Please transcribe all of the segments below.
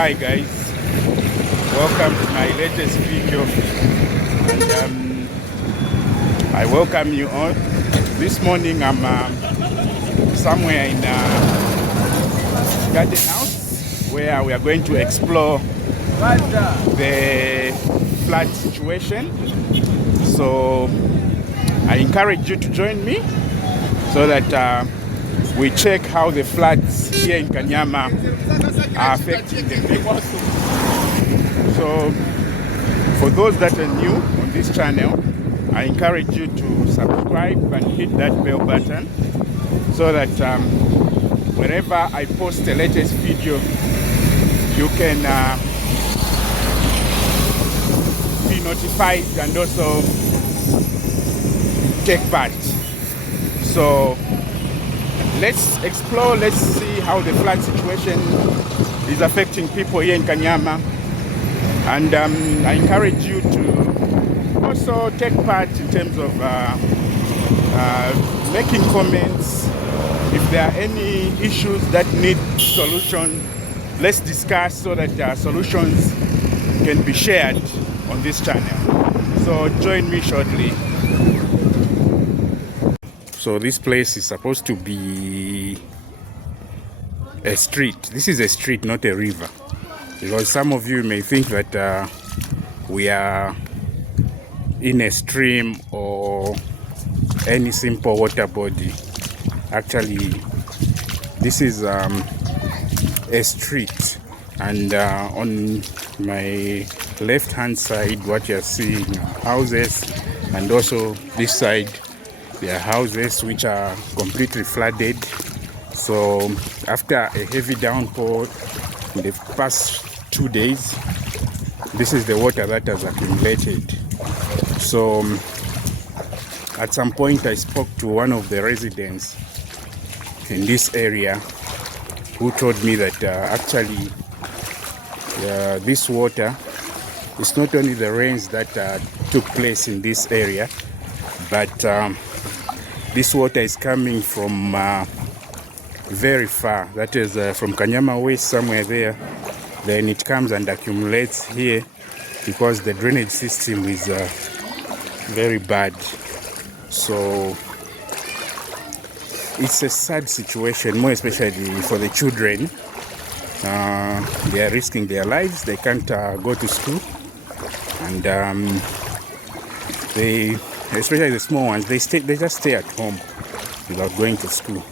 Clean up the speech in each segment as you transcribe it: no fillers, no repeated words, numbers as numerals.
Hi guys, welcome to my latest video, and I welcome you all. This morning I'm somewhere in a garden house where we are going to explore the flood situation. So I encourage you to join me so that we check how the floods here in Kanyama are affecting the people. So for those that are new on this channel, I encourage you to subscribe and hit that bell button so that whenever I post the latest video, you can be notified and also take part. So let's explore, let's see how the flood situation is affecting people here in Kanyama. And I encourage you to also take part in terms of making comments. If there are any issues that need solution, let's discuss so that solutions can be shared on this channel. So join me shortly. So this place is supposed to be a street. This is a street, not a river. Because some of you may think that we are in a stream or any simple water body. Actually, this is a street. And on my left hand side, what you're seeing are houses. And also this side, there are houses which are completely flooded. So after a heavy downpour in the past 2 days, this is the water that has accumulated. So at some point I spoke to one of the residents in this area who told me that actually this water is not only the rains that took place in this area, but this water is coming from very far. That is from Kanyama West, somewhere there. Then it comes and accumulates here because the drainage system is very bad. So it's a sad situation, more especially for the children. They are risking their lives. They can't go to school, and they, especially the small ones, they just stay at home without going to school.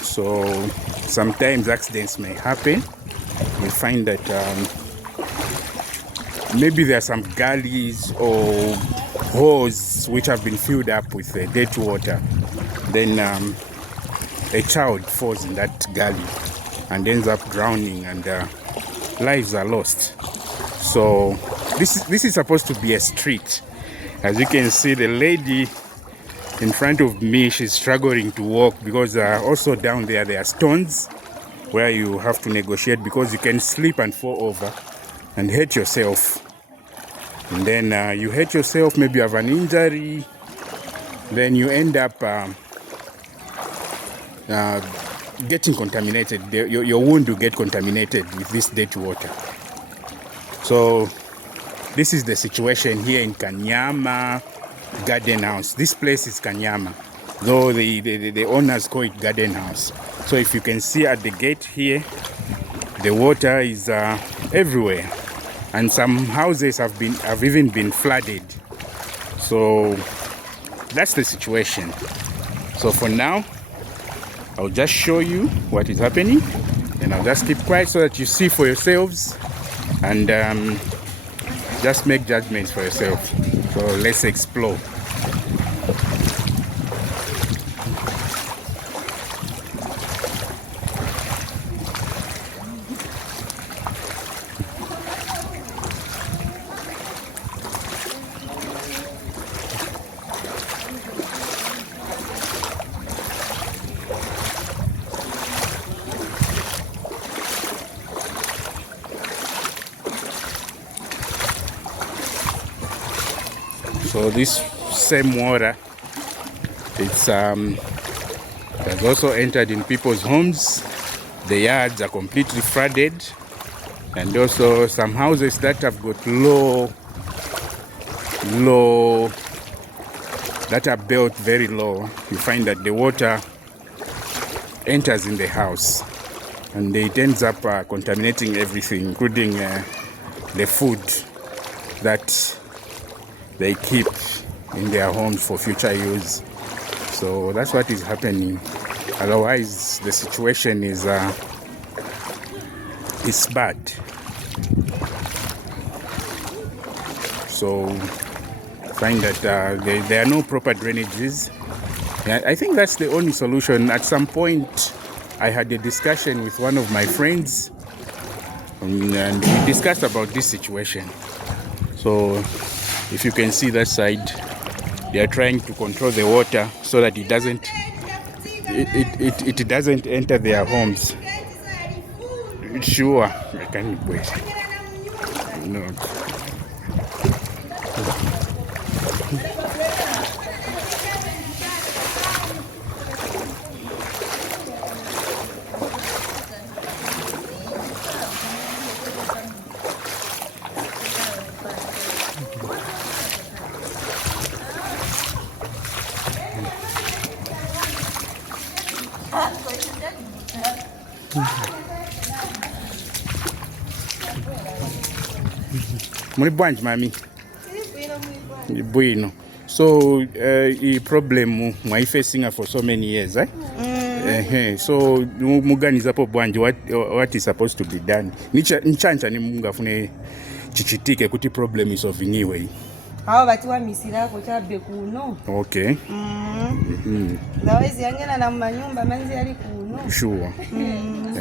So sometimes accidents may happen. We find that maybe there are some gullies or holes which have been filled up with dirty water. Then a child falls in that gully and ends up drowning, and lives are lost. So this is supposed to be a street. As you can see, the lady in front of me, she's struggling to walk because also down there are stones where you have to negotiate, because you can slip and fall over and hurt yourself. And then you hurt yourself, maybe you have an injury, then you end up getting contaminated. Your wound will get contaminated with this dirty water. So this is the situation here in Kanyama Garden House. This place is Kanyama, though the owners call it Garden House. So if you can see at the gate here, the water is everywhere, and some houses have even been flooded. So that's the situation. So for now, I'll just show you what is happening, and I'll just keep quiet so that you see for yourselves and just make judgments for yourself. So let's explore. So this same water, it's has also entered in people's homes. The yards are completely flooded. And also some houses that have got low, that are built very low, you find that the water enters in the house and it ends up contaminating everything, including the food that they keep in their homes for future use. So that's what is happening. Otherwise, the situation is bad. So find that there are no proper drainages. I think that's the only solution. At some point, I had a discussion with one of my friends, and we discussed about this situation. So if you can see that side, they are trying to control the water so that it doesn't enter their homes. Sure, I can't wait. No. Muli bwanji mami? Bwino. So I problem mwaifacing for so many years, eh? So muganizapo bwanji, what is supposed to be done? Nchancha ni mungafune chichitike kuti problem is of anyway. Hao batiwa misira ko chabe kuno. Okay. Nawezi yangena na manyumba manzi yali kuno. Sure.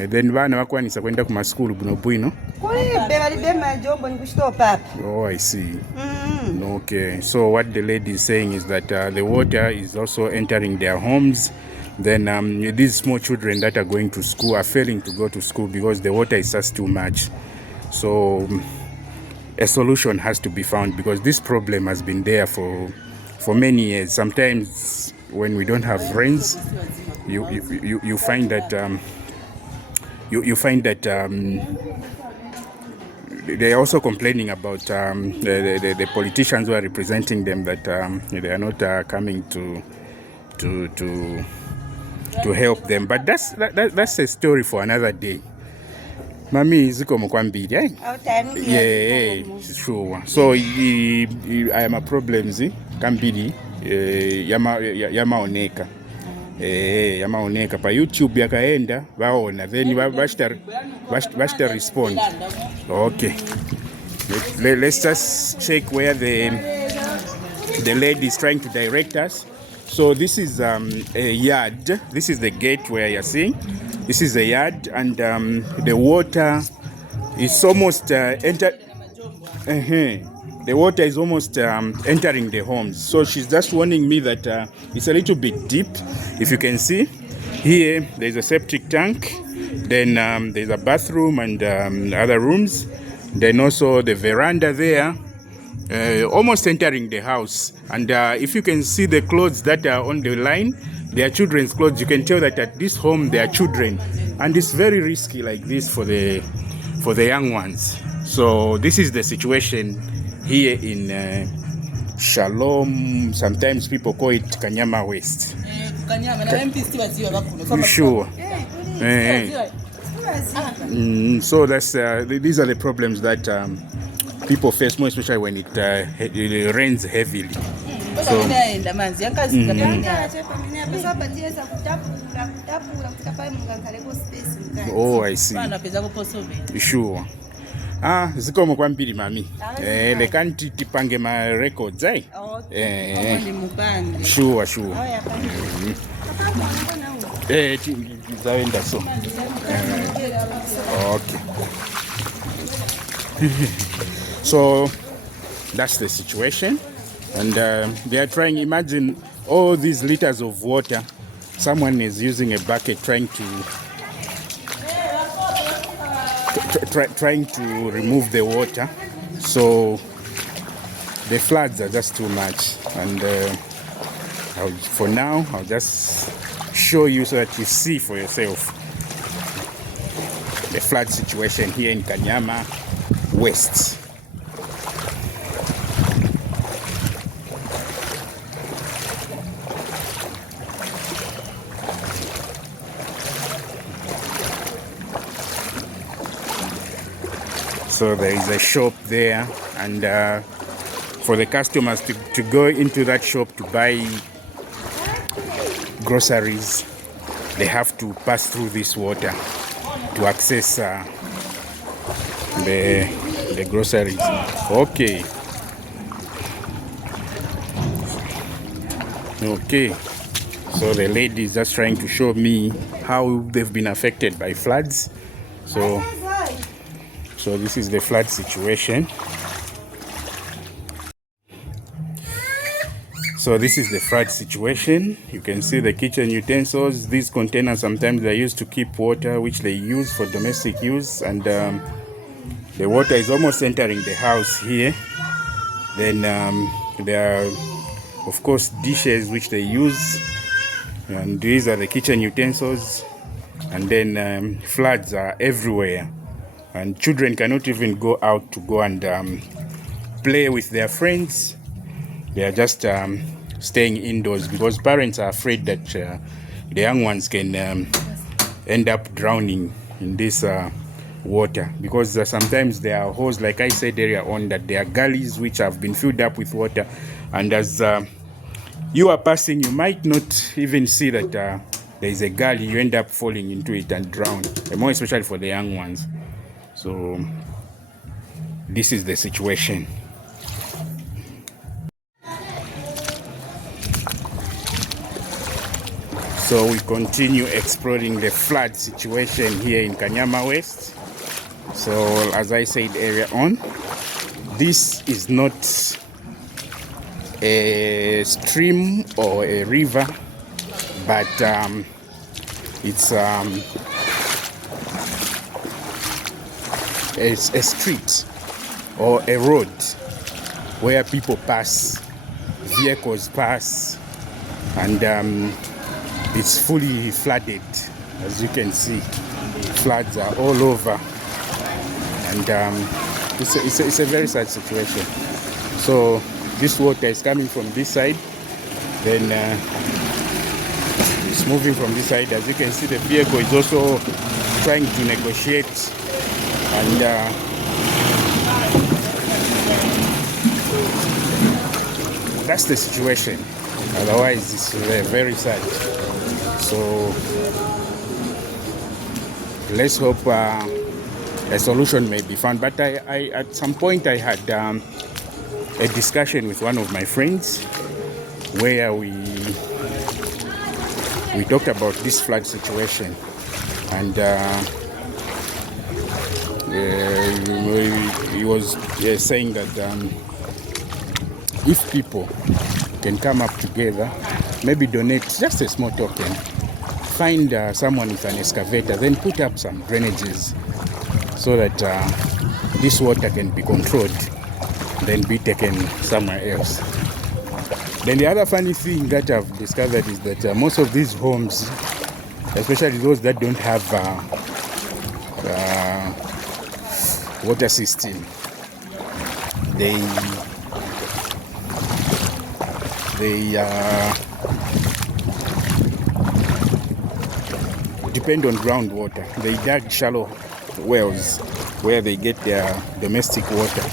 Then bana bakwanisa kwenda ku school buno bwino. Kulibe balibe majombo nikushito papa. Oh, I see. Okay. So what the lady is saying is that the water is also entering their homes. Then these small children that are going to school are failing to go to school because the water is just too much. So a solution has to be found because this problem has been there for many years. Sometimes when we don't have rains, you find that they are also complaining about the politicians who are representing them that they are not coming to help them. But that's a story for another day. Mami ziko mkwambili, eh? Yeah, sure. So I am a problem kambili yamaoneka. Yamaoneka pa YouTube yakaenda baona then bashta respond. Okay. Let's just check where the lady is trying to direct us. So this is a yard. This is the gate where you're seeing. This is a yard, and the water is almost the water is almost entering the homes. So she's just warning me that it's a little bit deep. If you can see here, there's a septic tank. Then there's a bathroom and other rooms. Then also the veranda there, almost entering the house. And if you can see the clothes that are on the line, they are children's clothes. You can tell that at this home they are children, and it's very risky like this for the young ones. So this is the situation here in Shalom. Sometimes people call it Kanyama West. Sure. So that's these are the problems that people face, more especially when it rains heavily. So, oh, I see. Sure. Ziko mkwambili mami. Lekanti tipange ma records, eh? Sure. Zaenda so. Okay. So that's the situation. And they are trying, imagine all these liters of water. Someone is using a bucket trying to remove the water. So the floods are just too much. And for now, I'll just show you so that you see for yourself. The flood situation here in Kanyama West. So there is a shop there, and for the customers to go into that shop to buy groceries, they have to pass through this water to access the groceries. Okay. So the lady is just trying to show me how they've been affected by floods. So this is the flood situation. So this is the flood situation. You can see the kitchen utensils. These containers sometimes they're used to keep water, which they use for domestic use, and the water is almost entering the house here. Then there are, of course, dishes which they use, and these are the kitchen utensils. And then floods are everywhere, and children cannot even go out to go and play with their friends. They are just staying indoors because parents are afraid that the young ones can end up drowning in this water, because sometimes there are holes, like I said earlier on, that there are gullies which have been filled up with water, and as you are passing, you might not even see that there is a gully. You end up falling into it and drown, and more especially for the young ones. So this is the situation. So we continue exploring the flood situation here in Kanyama West. So as I said earlier on, this is not a stream or a river, but it's a street or a road where people pass, vehicles pass, and it's fully flooded. As you can see, floods are all over, and it's a very sad situation. So this water is coming from this side, then it's moving from this side. As you can see, the vehicle is also trying to negotiate, and that's the situation. Otherwise, it's very sad. So let's hope a solution may be found. But I at some point I had a discussion with one of my friends where we talked about this flood situation, and he was saying that if people can come up together, maybe donate just a small token, find someone with an excavator, then put up some drainages so that this water can be controlled, then be taken somewhere else. Then the other funny thing that I've discovered is that most of these homes, especially those that don't have water system, they depend on groundwater. They dug shallow wells where they get their domestic water,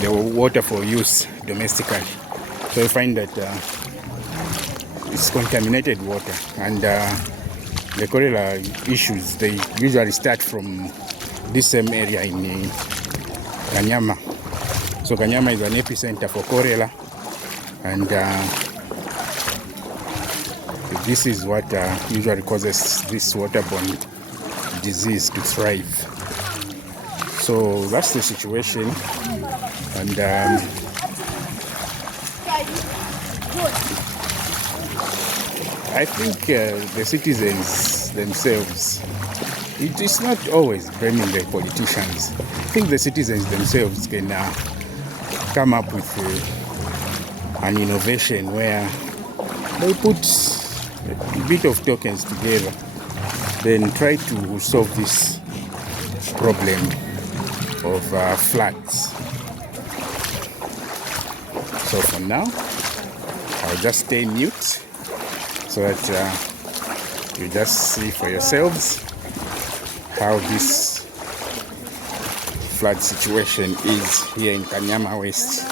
the water for use domestically. So you find that it's contaminated water, and the cholera issues, they usually start from this same area in Kanyama. So Kanyama is an epicenter for cholera, and this is what usually causes this waterborne disease to thrive. So that's the situation, and I think the citizens themselves, it is not always blaming the politicians. I think the citizens themselves can come up with an innovation where they put a bit of tokens together then try to solve this problem of floods. So for now, I'll just stay mute so that you just see for yourselves how this flood situation is here in Kanyama West.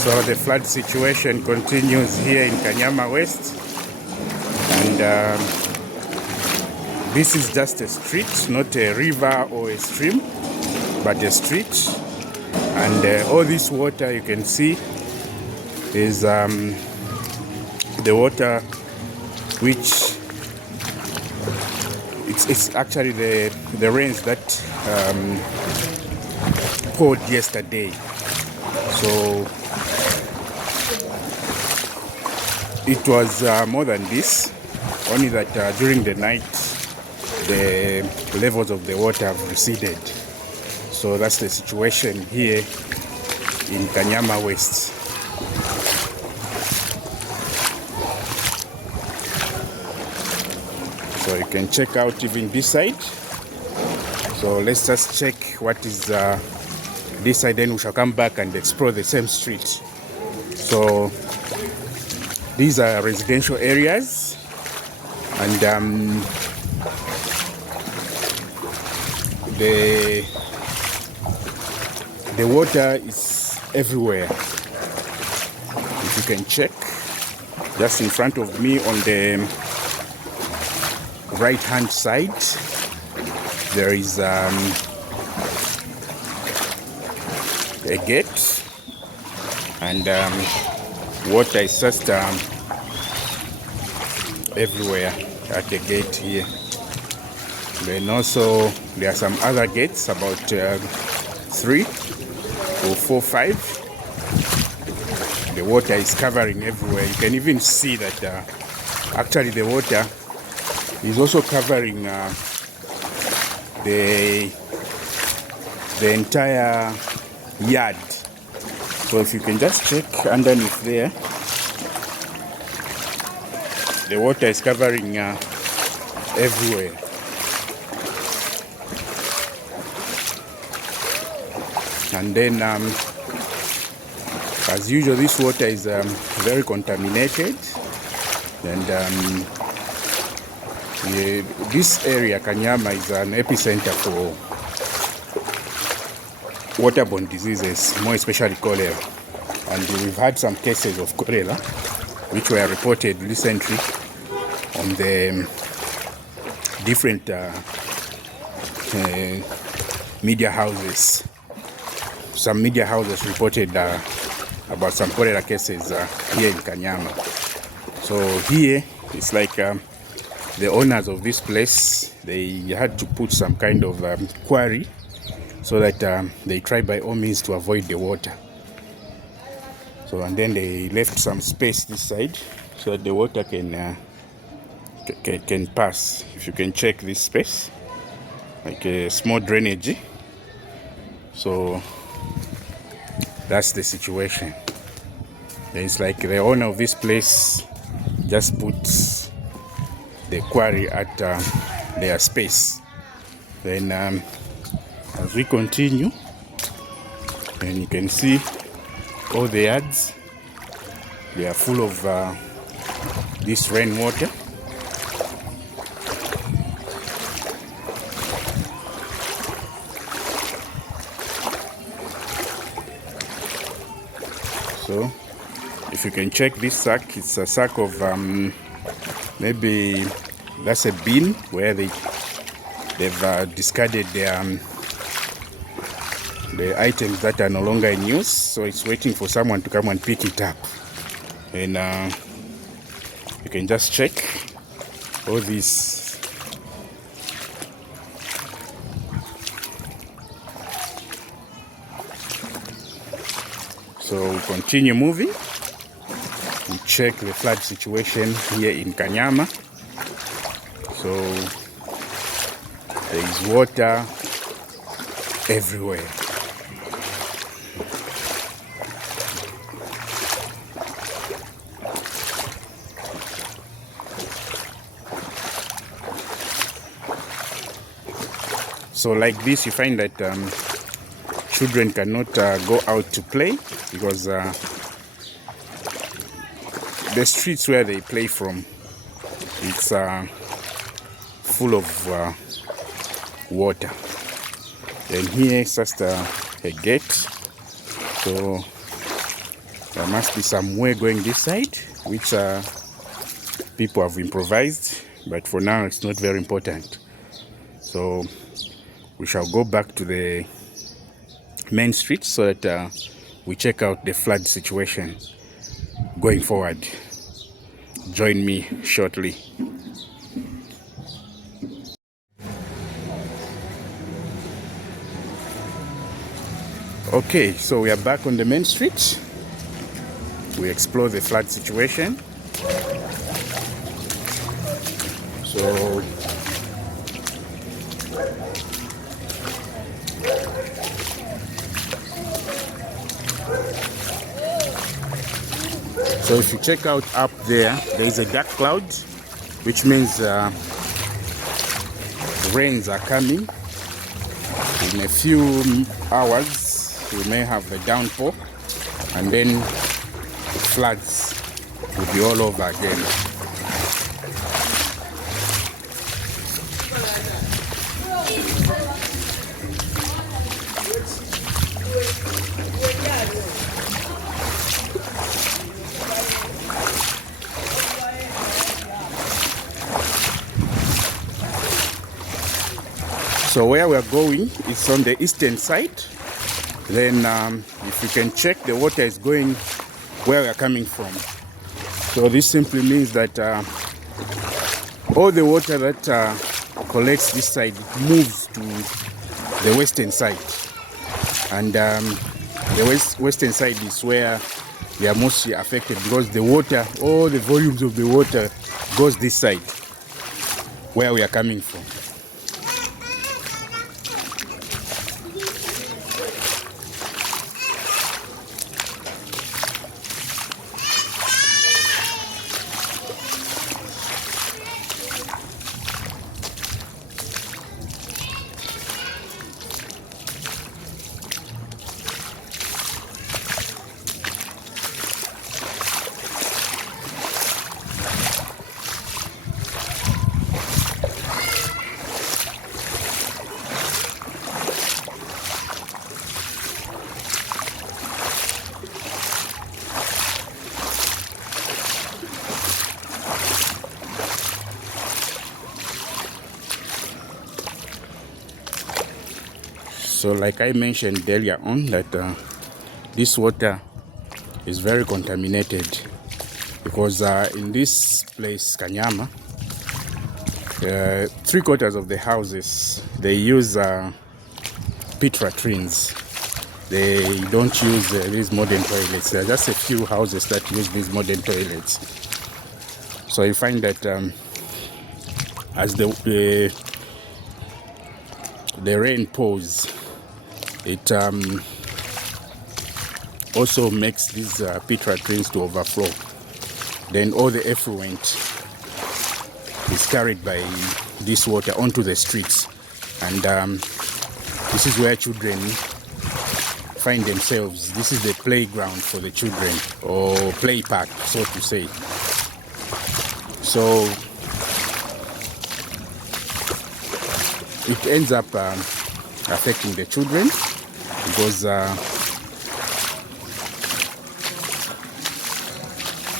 So the flood situation continues here in Kanyama West, and this is just a street, not a river or a stream, but a street. And all this water you can see is the water which it's actually the rains that poured yesterday. So it was more than this, only that during the night the levels of the water have receded. So that's the situation here in Kanyama West. So you can check out even this side. So let's just check what is this side, then we shall come back and explore the same street. So these are residential areas, and the water is everywhere. If you can check, just in front of me on the right hand side, there is a gate, and water is just everywhere at the gate here. Then also there are some other gates, about 3 or 4, 5. The water is covering everywhere. You can even see that actually the water is also covering the entire yard. So if you can just check underneath there, the water is covering everywhere. And then as usual, this water is very contaminated, and this area, Kanyama, is an epicenter for waterborne diseases, more especially cholera. And we've had some cases of cholera which were reported recently on the different media houses. Some media houses reported about some cholera cases here in Kanyama. So here it's like the owners of this place, they had to put some kind of quarry so that they try by all means to avoid the water. So and then they left some space this side so that the water can pass. If you can check this space, like a small drainage. So that's the situation. It's like the owner of this place just puts the quarry at their space. Then as we continue, and you can see all the yards, they are full of this rainwater. So if you can check this sack, it's a sack of maybe that's a bin where they've discarded the items that are no longer in use. So it's waiting for someone to come and pick it up. And you can just check all these. So we continue moving. We check the flood situation here in Kanyama. So there is water everywhere. So like this, you find that children cannot go out to play because the streets where they play from, it's full of water. And here is just a gate, so there must be some way going this side, which people have improvised, but for now it's not very important. So we shall go back to the main street so that we check out the flood situation going forward. Join me shortly. Okay, so we are back on the main street. We explore the flood situation. So if you check out up there, there is a dark cloud, which means rains are coming. In a few hours, we may have a downpour, and then floods will be all over again. So where we are going is on the eastern side. Then if you can check, the water is going where we are coming from. So this simply means that all the water that collects this side moves to the western side. And the western side is where they are mostly affected because the water, all the volumes of the water goes this side where we are coming from. So like I mentioned earlier on, that this water is very contaminated, because in this place, Kanyama, 3/4 of the houses, they use pit latrines. They don't use these modern toilets. There are just a few houses that use these modern toilets. So you find that as the rain pours, it also makes these pit latrines to overflow. Then all the effluent is carried by this water onto the streets, and this is where children find themselves. This is the playground for the children, or play park, so to say. So it ends up affecting the children, because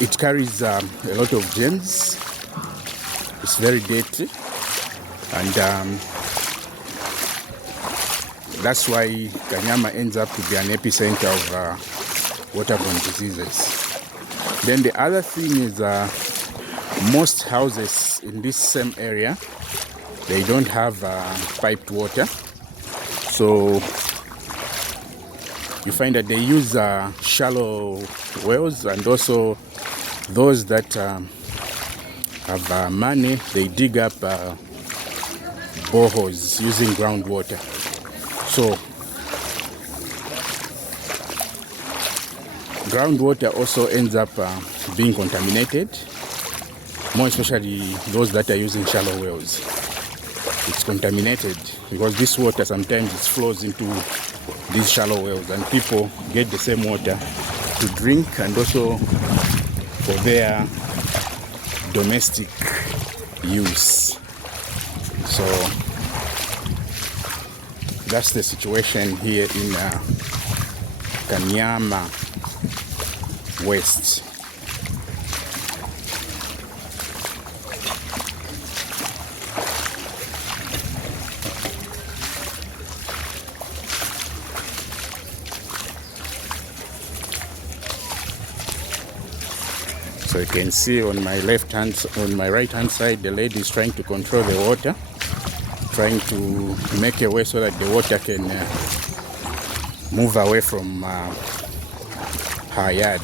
it carries a lot of germs. It's very dirty, and that's why Kanyama ends up to be an epicenter of waterborne diseases. Then the other thing is most houses in this same area, they don't have piped water. So you find that they use shallow wells, and also those that have money, they dig up boreholes using groundwater. So groundwater also ends up being contaminated, more especially those that are using shallow wells. It's contaminated because this water sometimes it flows into these shallow wells, and people get the same water to drink and also for their domestic use. So that's the situation here in Kanyama West. So you can see on my right hand side, the lady is trying to control the water, trying to make a way so that the water can move away from her yard.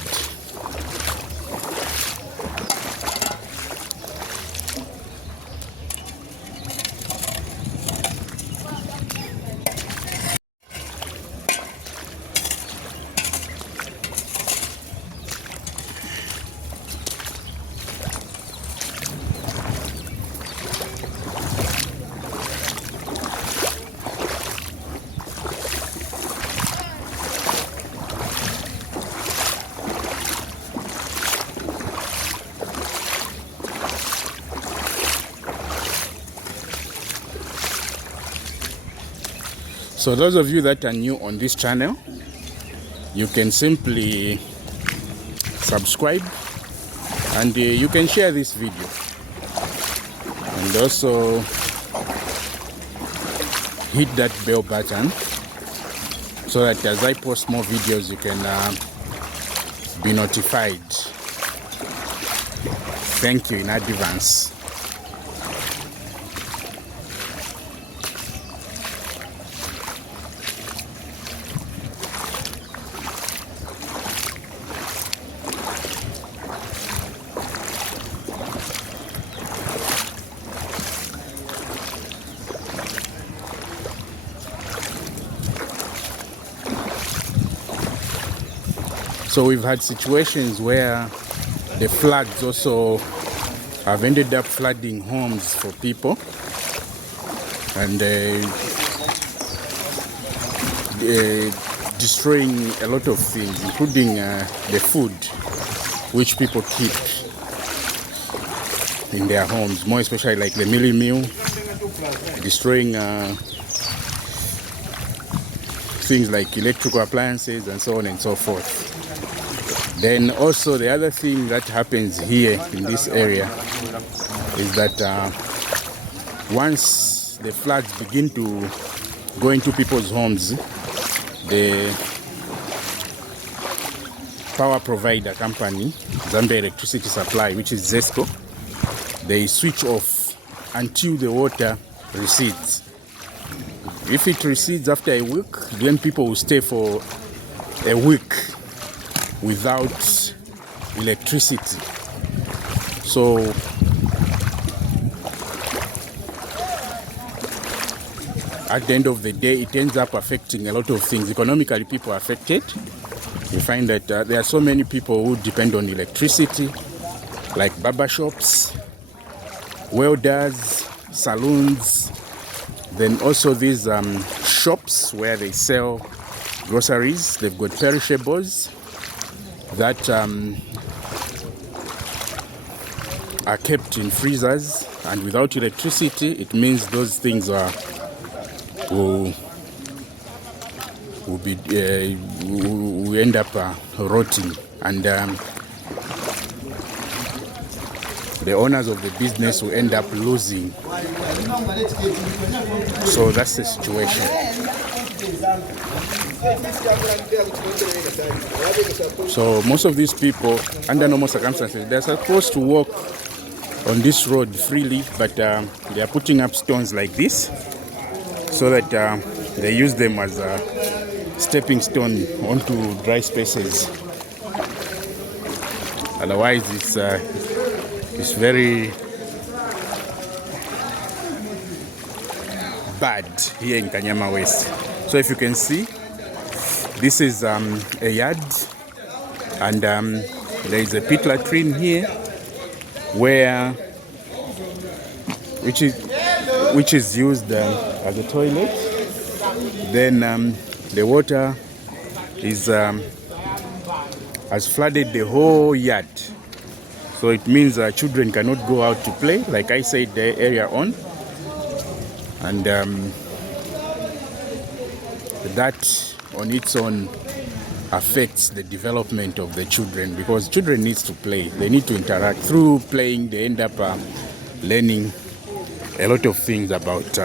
So those of you that are new on this channel, you can simply subscribe, and you can share this video, and also hit that bell button so that as I post more videos you can be notified. Thank you in advance. So we've had situations where the floods also have ended up flooding homes for people, and destroying a lot of things, including the food which people keep in their homes, more especially like the mealie meal, destroying things like electrical appliances and so on and so forth. Then also the other thing that happens here in this area is that once the floods begin to go into people's homes, the power provider company, Zambia Electricity Supply, which is ZESCO, they switch off until the water recedes. If it recedes after a week, then people will stay for a week without electricity. So at the end of the day, it ends up affecting a lot of things. Economically, people are affected. You find that there are so many people who depend on electricity, like barber shops, welders, saloons, then also these shops where they sell groceries. They've got perishables that are kept in freezers, and without electricity, it means those things will end up rotting, and the owners of the business will end up losing. So that's the situation. So most of these people, under normal circumstances, they're supposed to walk on this road freely, but they are putting up stones like this so that they use them as a stepping stone onto dry spaces. Otherwise, it's very bad here in Kanyama West. So if you can see, this is a yard, and there is a pit latrine here, which is used as a toilet. Then the water has flooded the whole yard. So it means children cannot go out to play, like I said earlier on, and that on its own affects the development of the children, because children need to play. They need to interact. Through playing, they end up learning a lot of things about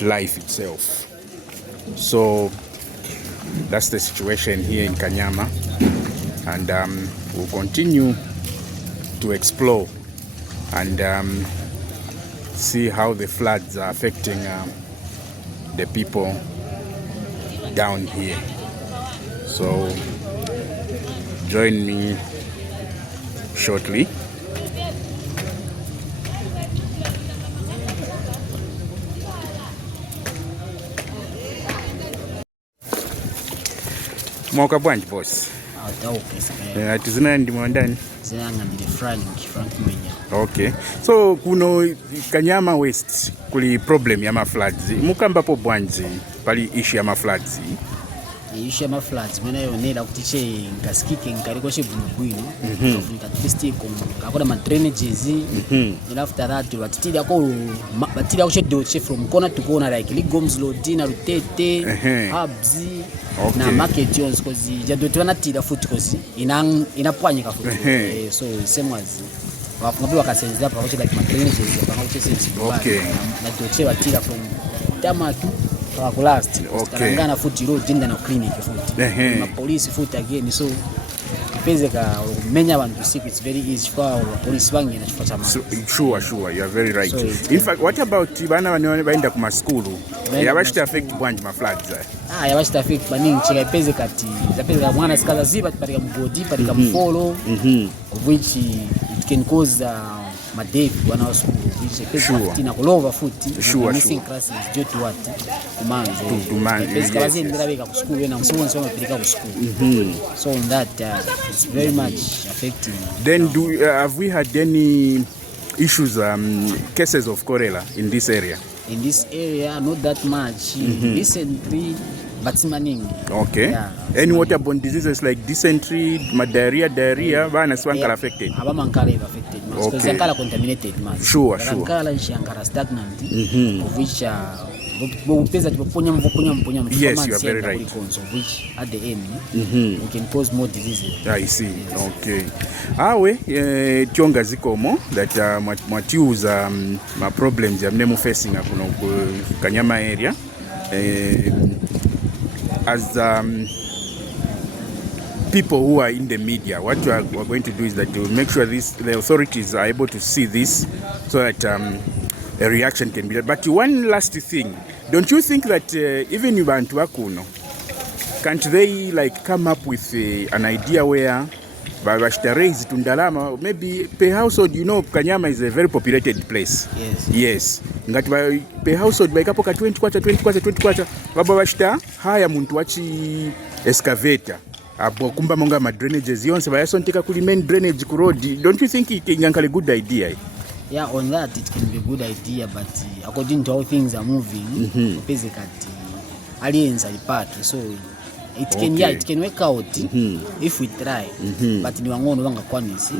life itself. So that's the situation here in Kanyama, and we'll continue to explore and see how the floods are affecting the people down here. So join me shortly. Mwaka bwanji boss. Tizina ndi mwandani. Okay. So kuno Kanyama West kuli problem ya mafloods. Mukambapo bwanji pali issue ya mafloods. Issue ya mafloods mwena yonera kuti che ngasikike ngariko chibunu bwino. Kufunika testi ko ngakona ma drainages. And after that batitira ko chedo che from corner to corner, like ligoms lodina rutete hubs. Okay. Na market yons kozi jado twanatira futi kozi inapwanyika futi. So same as wafungapi wakasenza pa kuti like matrains pangakuti sense. Okay. Na doche watira from tamatu kwa last. Okay. Ngana futi road jinda na clinic futi. Ma police futi again, so pezeka menya abantu sick, it's very easy for police bangi na chifo chama. Sure, you are very right. So in fact, what about bana baenda kuma school? Yabashita affect bwanji ma floods. Yabashita affect baningi chika pezeka ti zapezeka mwana sikaza ziba patika mbodi patika mfollow, of which it can cause madevi wana wa school, which pezeka tina kulova futi. Missing classes due to what? Kumanze. Pezeka bazi ndira beka ku school na msimu nsoma peleka ku school. So on that it's very much affecting. Then have we had any issues, cases of cholera in this area? In this area, not that much. Recently, but maning. Okay. Yeah. Any waterborne diseases like dysentery, diarrhea, bana swankala affected? Abamankala affected. Because yankala contaminated. Sure. Yankala yankala stagnant. Of which yes, you are very right. Of which at the end we can cause more diseases. I see. Okay. Awe tionga zikomo that mwatiuza ma problems ya mnemu facing kuno Kanyama area as people who are in the media, what we're going to do is that we'll make sure the authorities are able to see this so that a reaction can be done. But one last thing, don't you think that even Ubantu Wakuno, can't they like come up with an idea where raise Tundalama, maybe per household, you know, Kanyama is a very populated place. Yes. Ngati per household baikapo ka 20 kwacha baba bashita haya muntu wachi excavator abo kumba monga ma drainages yonse bayasonteka kuli main drainage ku road. Don't you think it can be a good idea? Yeah, on that it can be a good idea, but according to how things are moving, basically aliens are party, so it can it can work out if we try, but ni wangono wanga kwanisi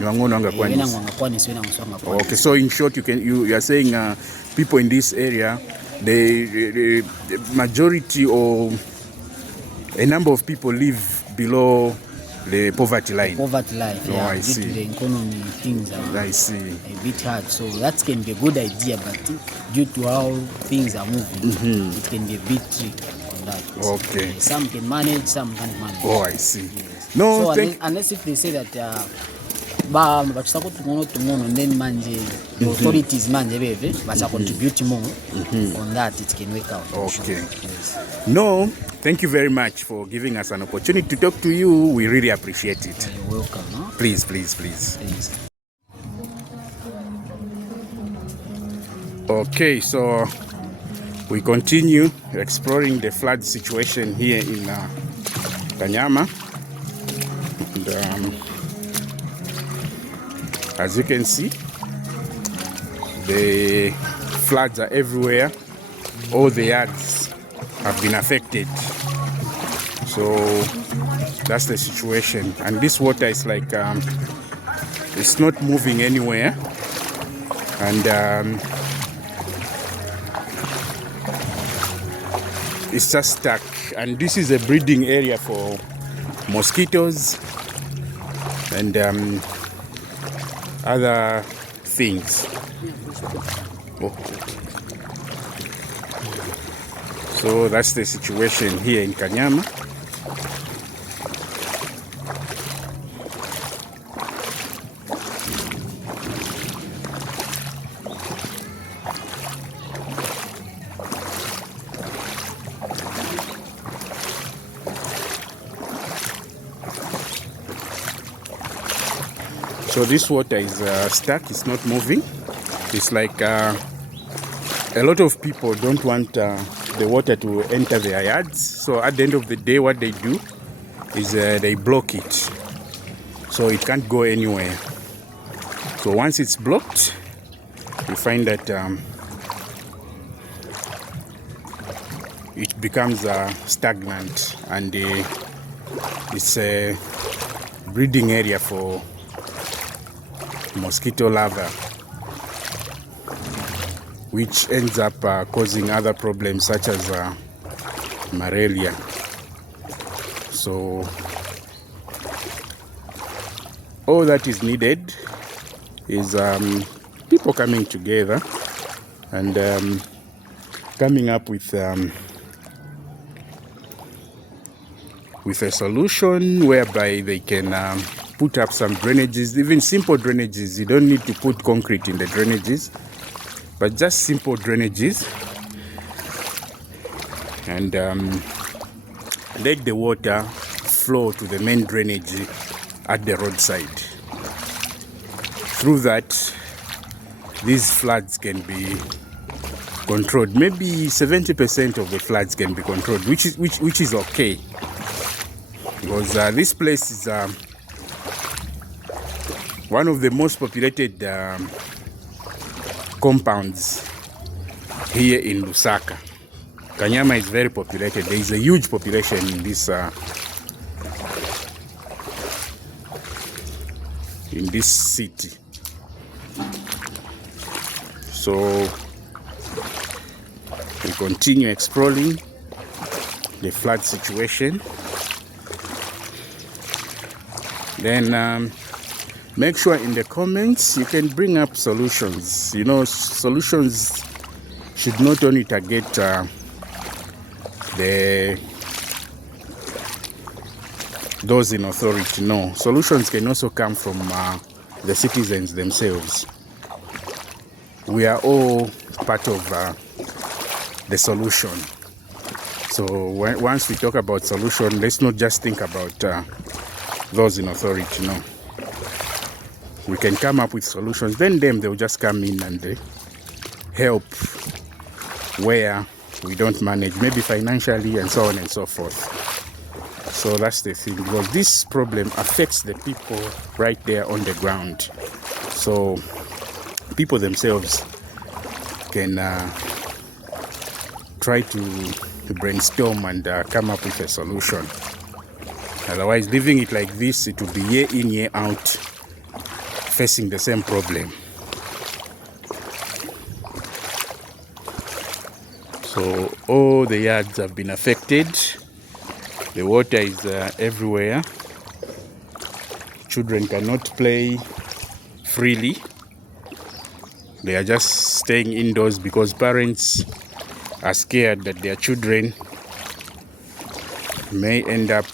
okay. So in short, you are saying people in this area, the majority or a number of people live below the poverty line. Yeah. I see. The economy things are a bit hard, so that can be a good idea, but due to how things are moving, it can be a bit tricky. Okay. Some can manage, some can't manage. Oh, I see. Yes. No, so unless if they say that then the authorities but contribute more on that, it can work out. Okay. Yes. No, thank you very much for giving us an opportunity to talk to you. We really appreciate it. You're welcome. Huh? Please. Okay, so we continue exploring the flood situation here in Kanyama. And, as you can see, the floods are everywhere. All the yards have been affected. So that's the situation. And this water is like, it's not moving anywhere. And it's just stuck. And this is a breeding area for mosquitoes and other things. So that's the situation here in Kanyama. So this water is stuck, it's not moving. It's like a lot of people don't want the water to enter their yards. So at the end of the day, what they do is they block it. So it can't go anywhere. So once it's blocked, you find that it becomes stagnant, and it's a breeding area for mosquito larvae, which ends up causing other problems such as malaria. So all that is needed is people coming together and coming up with a solution whereby they can put up some drainages, even simple drainages. You don't need to put concrete in the drainages, but just simple drainages, and let the water flow to the main drainage at the roadside. Through that, these floods can be controlled. Maybe 70% of the floods can be controlled, which is okay, because this place is one of the most populated compounds here in Lusaka. Kanyama is very populated. There is a huge population in this city. So we continue exploring the flood situation. Then make sure in the comments you can bring up solutions. You know, solutions should not only target the those in authority. No, solutions can also come from the citizens themselves. We are all part of the solution. So once we talk about solution, let's not just think about those in authority. No, we can come up with solutions. Then they'll just come in and help where we don't manage, maybe financially and so on and so forth. So that's the thing, because this problem affects the people right there on the ground. So people themselves can try to brainstorm and come up with a solution. Otherwise, leaving it like this, it will be year in, year out, facing the same problem. So all the yards have been affected. The water is everywhere. Children cannot play freely. They are just staying indoors because parents are scared that their children may end up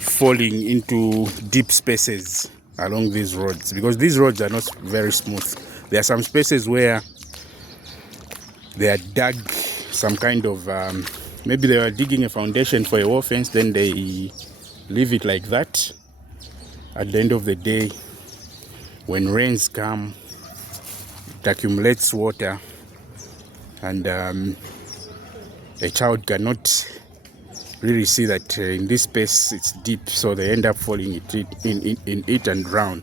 falling into deep spaces along these roads, because these roads are not very smooth. There are some spaces where they are dug some kind of, maybe they are digging a foundation for a wall fence, then they leave it like that. At the end of the day, when rains come, it accumulates water, and a child cannot really see that in this space it's deep, so they end up falling in it and drown.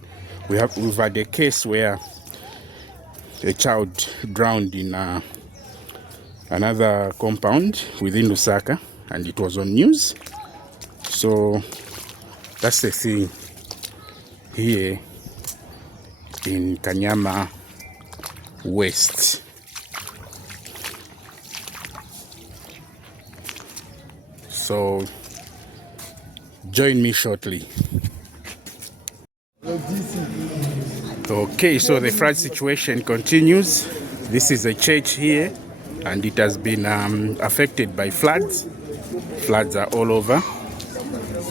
We've had a case where a child drowned in another compound within Lusaka, and it was on news. So that's the thing here in Kanyama West. So join me shortly. Okay, so the flood situation continues. This is a church here, and it has been affected by floods. Floods are all over.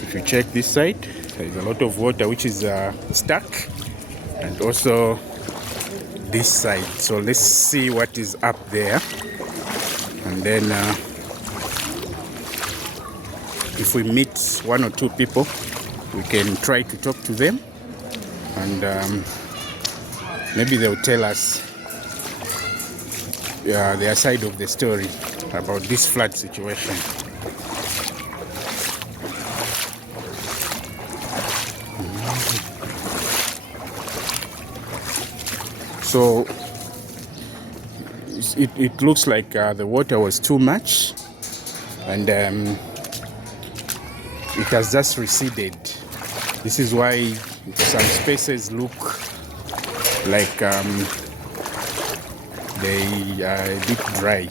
If you check this side, there is a lot of water which is stuck, and also this side. So let's see what is up there, and then if we meet one or two people, we can try to talk to them, and maybe they'll tell us their side of the story about this flood situation. So it looks like the water was too much, and it has just receded. This is why some spaces look like they are a bit dry.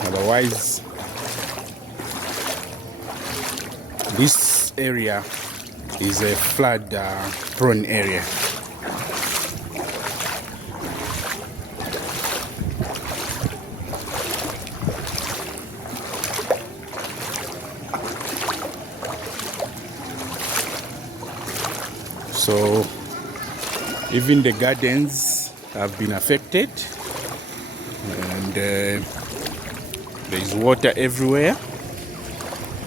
Otherwise, this area is a flood prone area. So even the gardens have been affected, and there is water everywhere.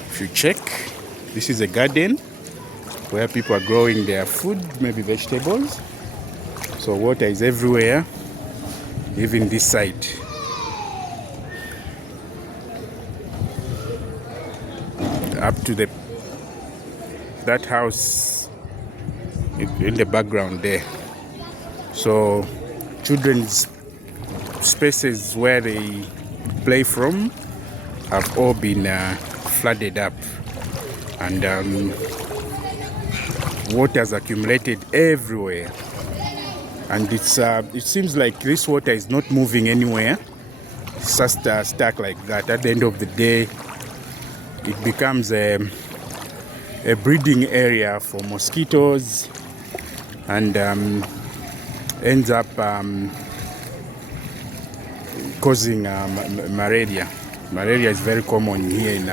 If you check, this is a garden where people are growing their food, maybe vegetables. So water is everywhere, even this side. Up to that house in the background there. So children's spaces where they play from have all been flooded up, and water has accumulated everywhere, and it seems like this water is not moving anywhere. It's just stuck like that. At the end of the day, it becomes a breeding area for mosquitoes, and ends up causing malaria. Malaria is very common here in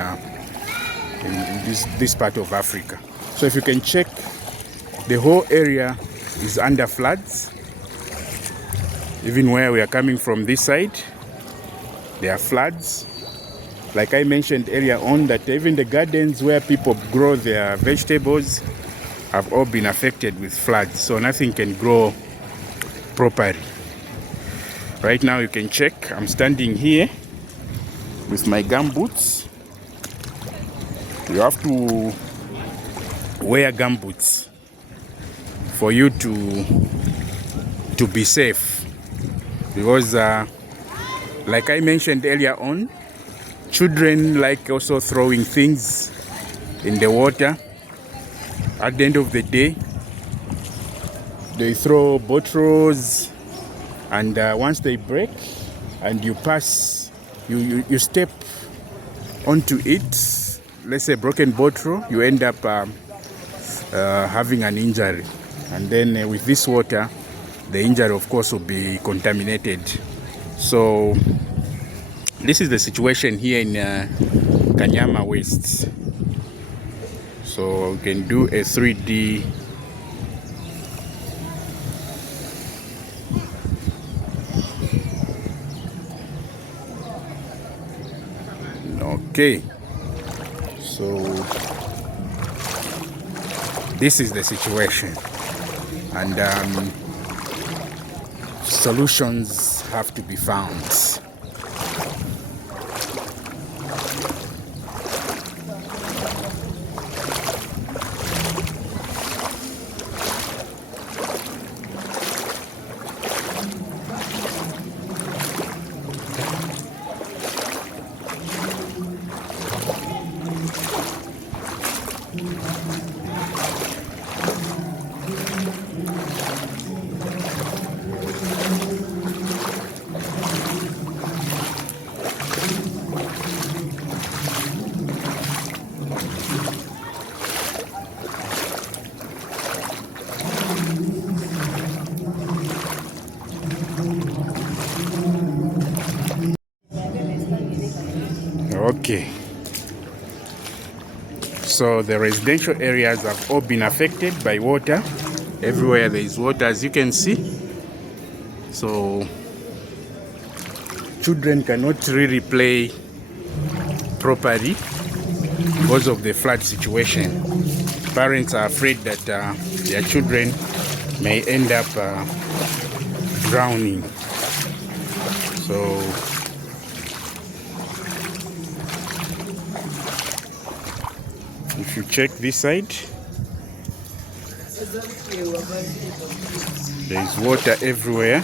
this part of Africa. So if you can check, the whole area is under floods. Even where we are coming from this side, there are floods. Like I mentioned earlier on, that even the gardens where people grow their vegetables have all been affected with floods, so nothing can grow properly. Right now you can check, I'm standing here with my gum boots. You have to wear gum boots for you to be safe, because like I mentioned earlier on, children like also throwing things in the water. At the end of the day, they throw bottles, and once they break and you pass, you step onto it, let's say broken bottle, you end up having an injury. And then with this water, the injury of course will be contaminated. So this is the situation here in Kanyama West. So we can do a 3D okay. So this is the situation, and solutions have to be found. Okay, so the residential areas have all been affected by water. Everywhere there is water, as you can see. So children cannot really play properly because of the flood situation. Parents are afraid that their children may end up drowning. So if you check this side, there is water everywhere.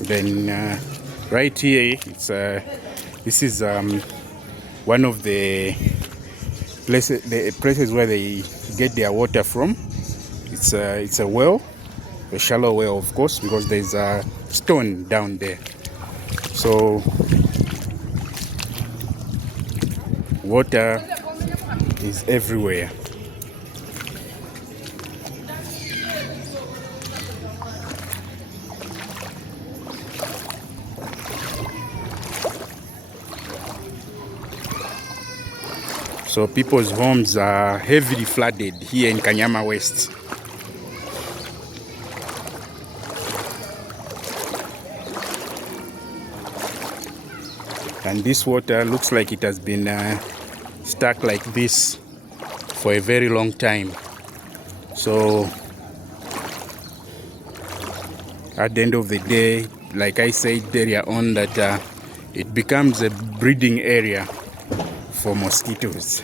Then right here, it's this is one of the places where they get their water from. It's a well, a shallow well, of course, because there's a stone down there. So water is everywhere. So people's homes are heavily flooded here in Kanyama West. And this water looks like it has been stuck like this for a very long time. So at the end of the day, like I said earlier on, that it becomes a breeding area for mosquitoes.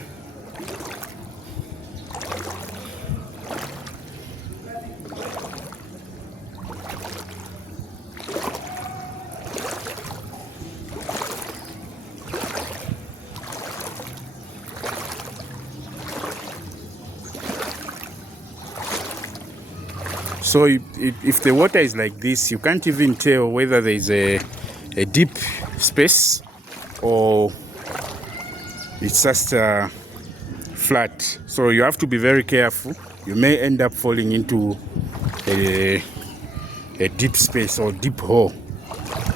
So if the water is like this, you can't even tell whether there is a deep space or it's just flat. So you have to be very careful. You may end up falling into a deep space or deep hole.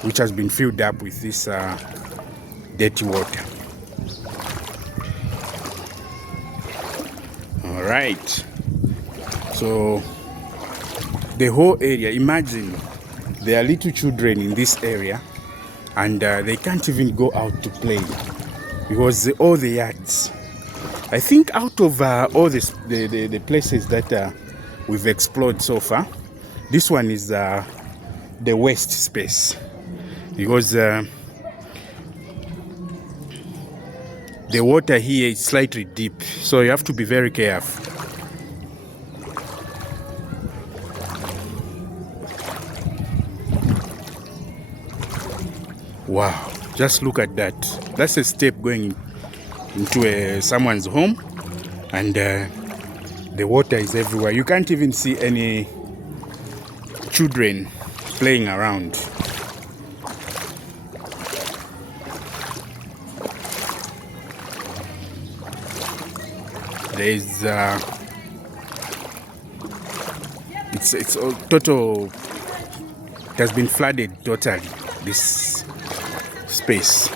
which has been filled up with this dirty water. All right, so the whole area, imagine there are little children in this area and they can't even go out to play because all the yards, I think out of all the places that we've explored so far, this one is the worst space because the water here is slightly deep, so you have to be very careful. Wow, just look at that. That's a step going into someone's home, and the water is everywhere. You can't even see any children playing around. There's it's all total. It has been flooded totally, this space.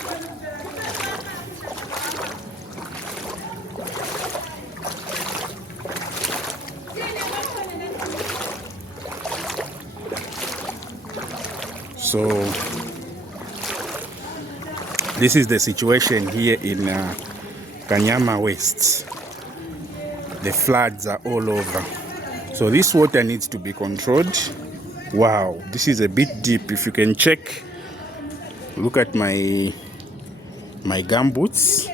So this is the situation here in Kanyama West. The floods are all over. So this water needs to be controlled. Wow, this is a bit deep. If you can check, look at my gumboots.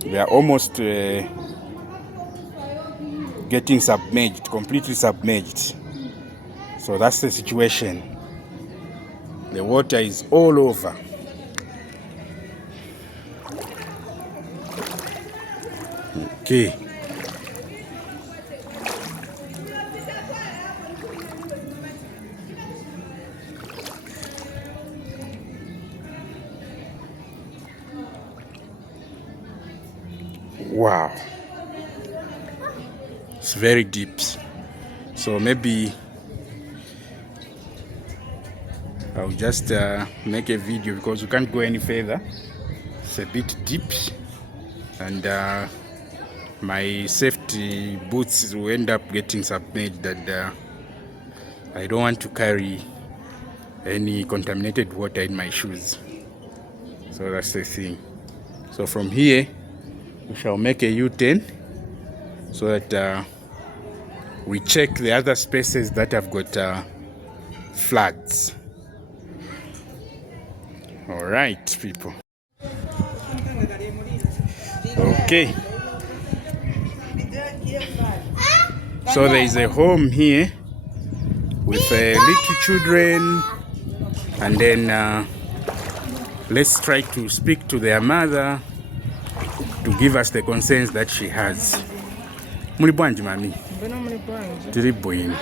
They are almost getting submerged, completely submerged. So that's the situation. The water is all over. Okay. Wow. It's very deep. So maybe I'll just make a video because we can't go any further. It's a bit deep, and my safety boots will end up getting submerged, and I don't want to carry any contaminated water in my shoes. So that's the thing. So from here we shall make a U-turn so that we check the other spaces that have got floods. All right, people. Okay. So there is a home here with little children, and then let's try to speak to their mother to give us the concerns that she has. Muli bwanji mami? Tiri bwino.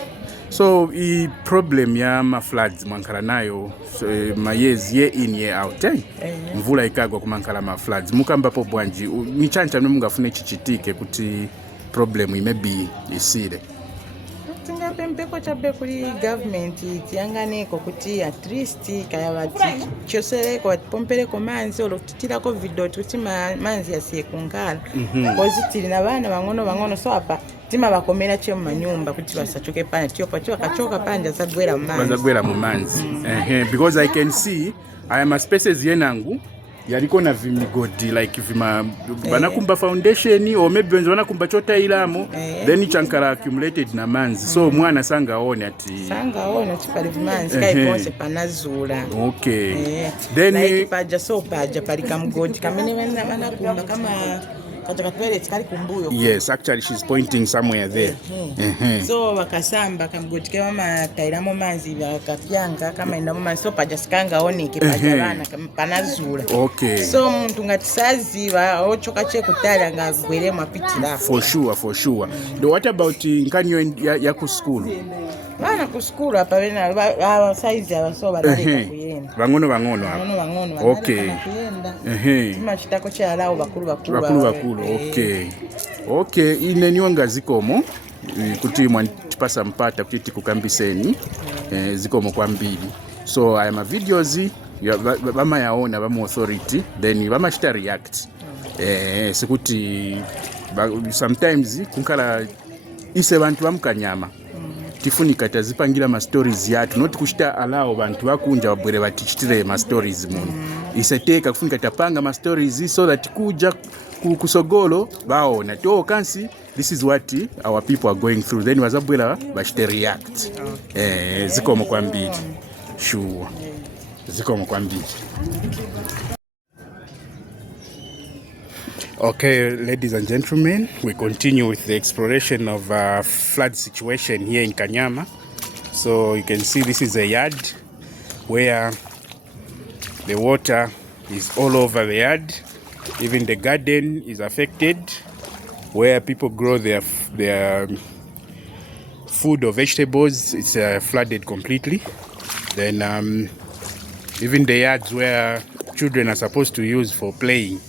So the problem ya floods mwankala nayo mayezi ye in ye out mvula ikagwa kumankala ma floods mukambapo bwanji nichancha nomungafune chichitike kuti problem imebi isire tingapempeko chabe kuri government tiyanganeko kuti at least kaya vati chosereko vatipompereko manzi olokutitirako video kuti manzi yasiye kungala because tiri na vana vang'ono so apa tima vakomera che mumanyumba kuti vasachoke panja tiopa vakachoka panja zagwera mu manzi because I can see aya spaces yenangu yaliko na vimigodi like vima banakumba foundation or maybe wenzo banakumba chota ilamo then chankara accumulated na manzi so mwana sangaone tipali vimanzi kai konse panazula. Okay. Then like paja so paja palika mgodi kamene banakumba kama yes, actually she's pointing somewhere there. So wakasamba kamgotike mama tairamo manzi vakapyanga kama indamo manzi so pajasikanga oneke pajabana panazula. Okay. So muntu ngatisaziva ochoka che kutala ngagwere mapitira. For sure. What about nkanyo ya ku school? Bana ku school apa bena size abaso badaleka kuyenda. Bangono. Okay. Tima chitako cha alao bakulu. Okay, ineniwanga zikomo kuti mwantipasa mpata kuti tikukambiseni zikomo kwa mbili. So aya mavideos vamayaona vama authority then vamachita react sekuti sometimes kunkala ise vantu vamukanyama tifunika tazipangira mastories yatu not kuchita allow vantu vakunja vabwere vatichitire mastories muno iseteka kufunika tapanga mastories so that kuja kusogolo vaona kansi this is what our people are going through then vazabwera vachite react. Zikomo kwambiri. Sure. Zikomo kwambiri. Okay, ladies and gentlemen, we continue with the exploration of flood situation here in Kanyama. So you can see this is a yard where the water is all over the yard. Even the garden is affected, where people grow their food or vegetables. It's flooded completely. Then even the yards where children are supposed to use for playing,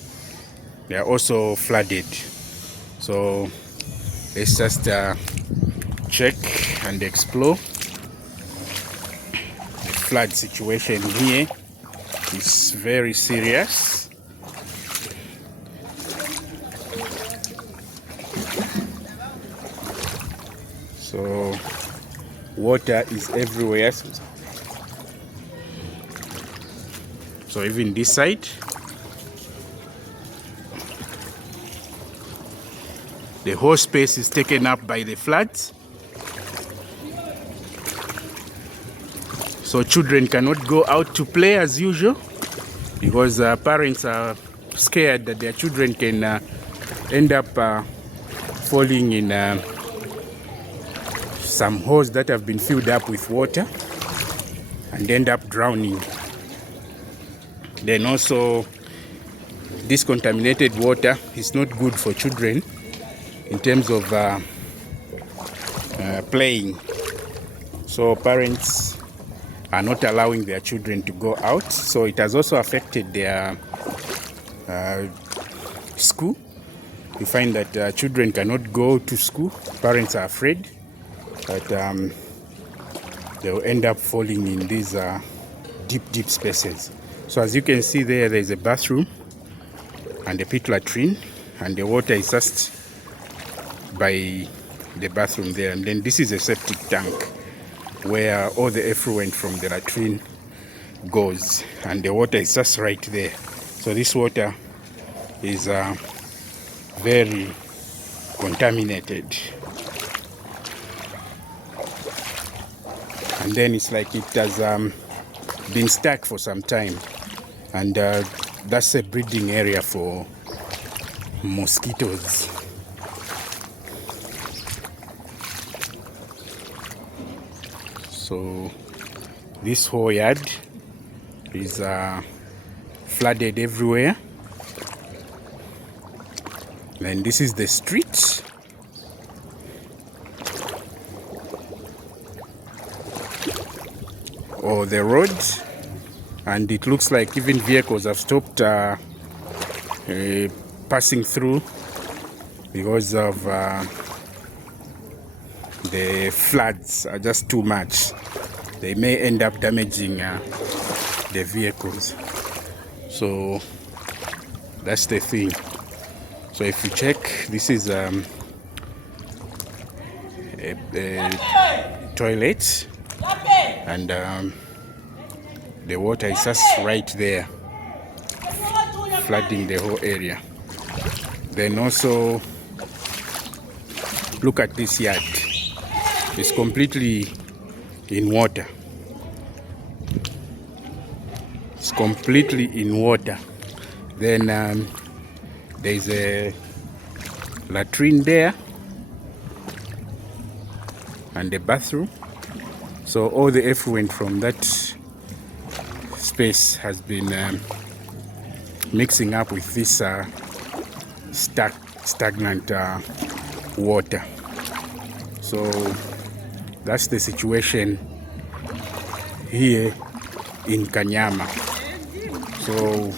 they are also flooded. So let's just check and explore. The flood situation here is very serious. So water is everywhere. So even this side, the whole space is taken up by the floods. So children cannot go out to play as usual because parents are scared that their children can end up falling in some holes that have been filled up with water and end up drowning. Then also, this contaminated water is not good for children in terms of playing. So parents are not allowing their children to go out. So it has also affected their school. You find that children cannot go to school. Parents are afraid that they will end up falling in these deep spaces. So as you can see there is a bathroom and a pit latrine, and the water is just by the bathroom there. And then this is a septic tank where all the effluent from the latrine goes, and the water is just right there. So this water is very contaminated. And then it's like it has been stuck for some time, and that's a breeding area for mosquitoes. So this whole yard is flooded everywhere. And this is the street. Or the road, and it looks like even vehicles have stopped passing through because of the floods are just too much. They may end up damaging the vehicles. So that's the thing. So if you check, this is a toilet, and the water is just right there, flooding the whole area. Then also look at this yard. It's completely in water. It's completely in water. Then there's a latrine there and a bathroom. So all the effluent from that space has been mixing up with this stagnant water. So that's the situation here in Kanyama. So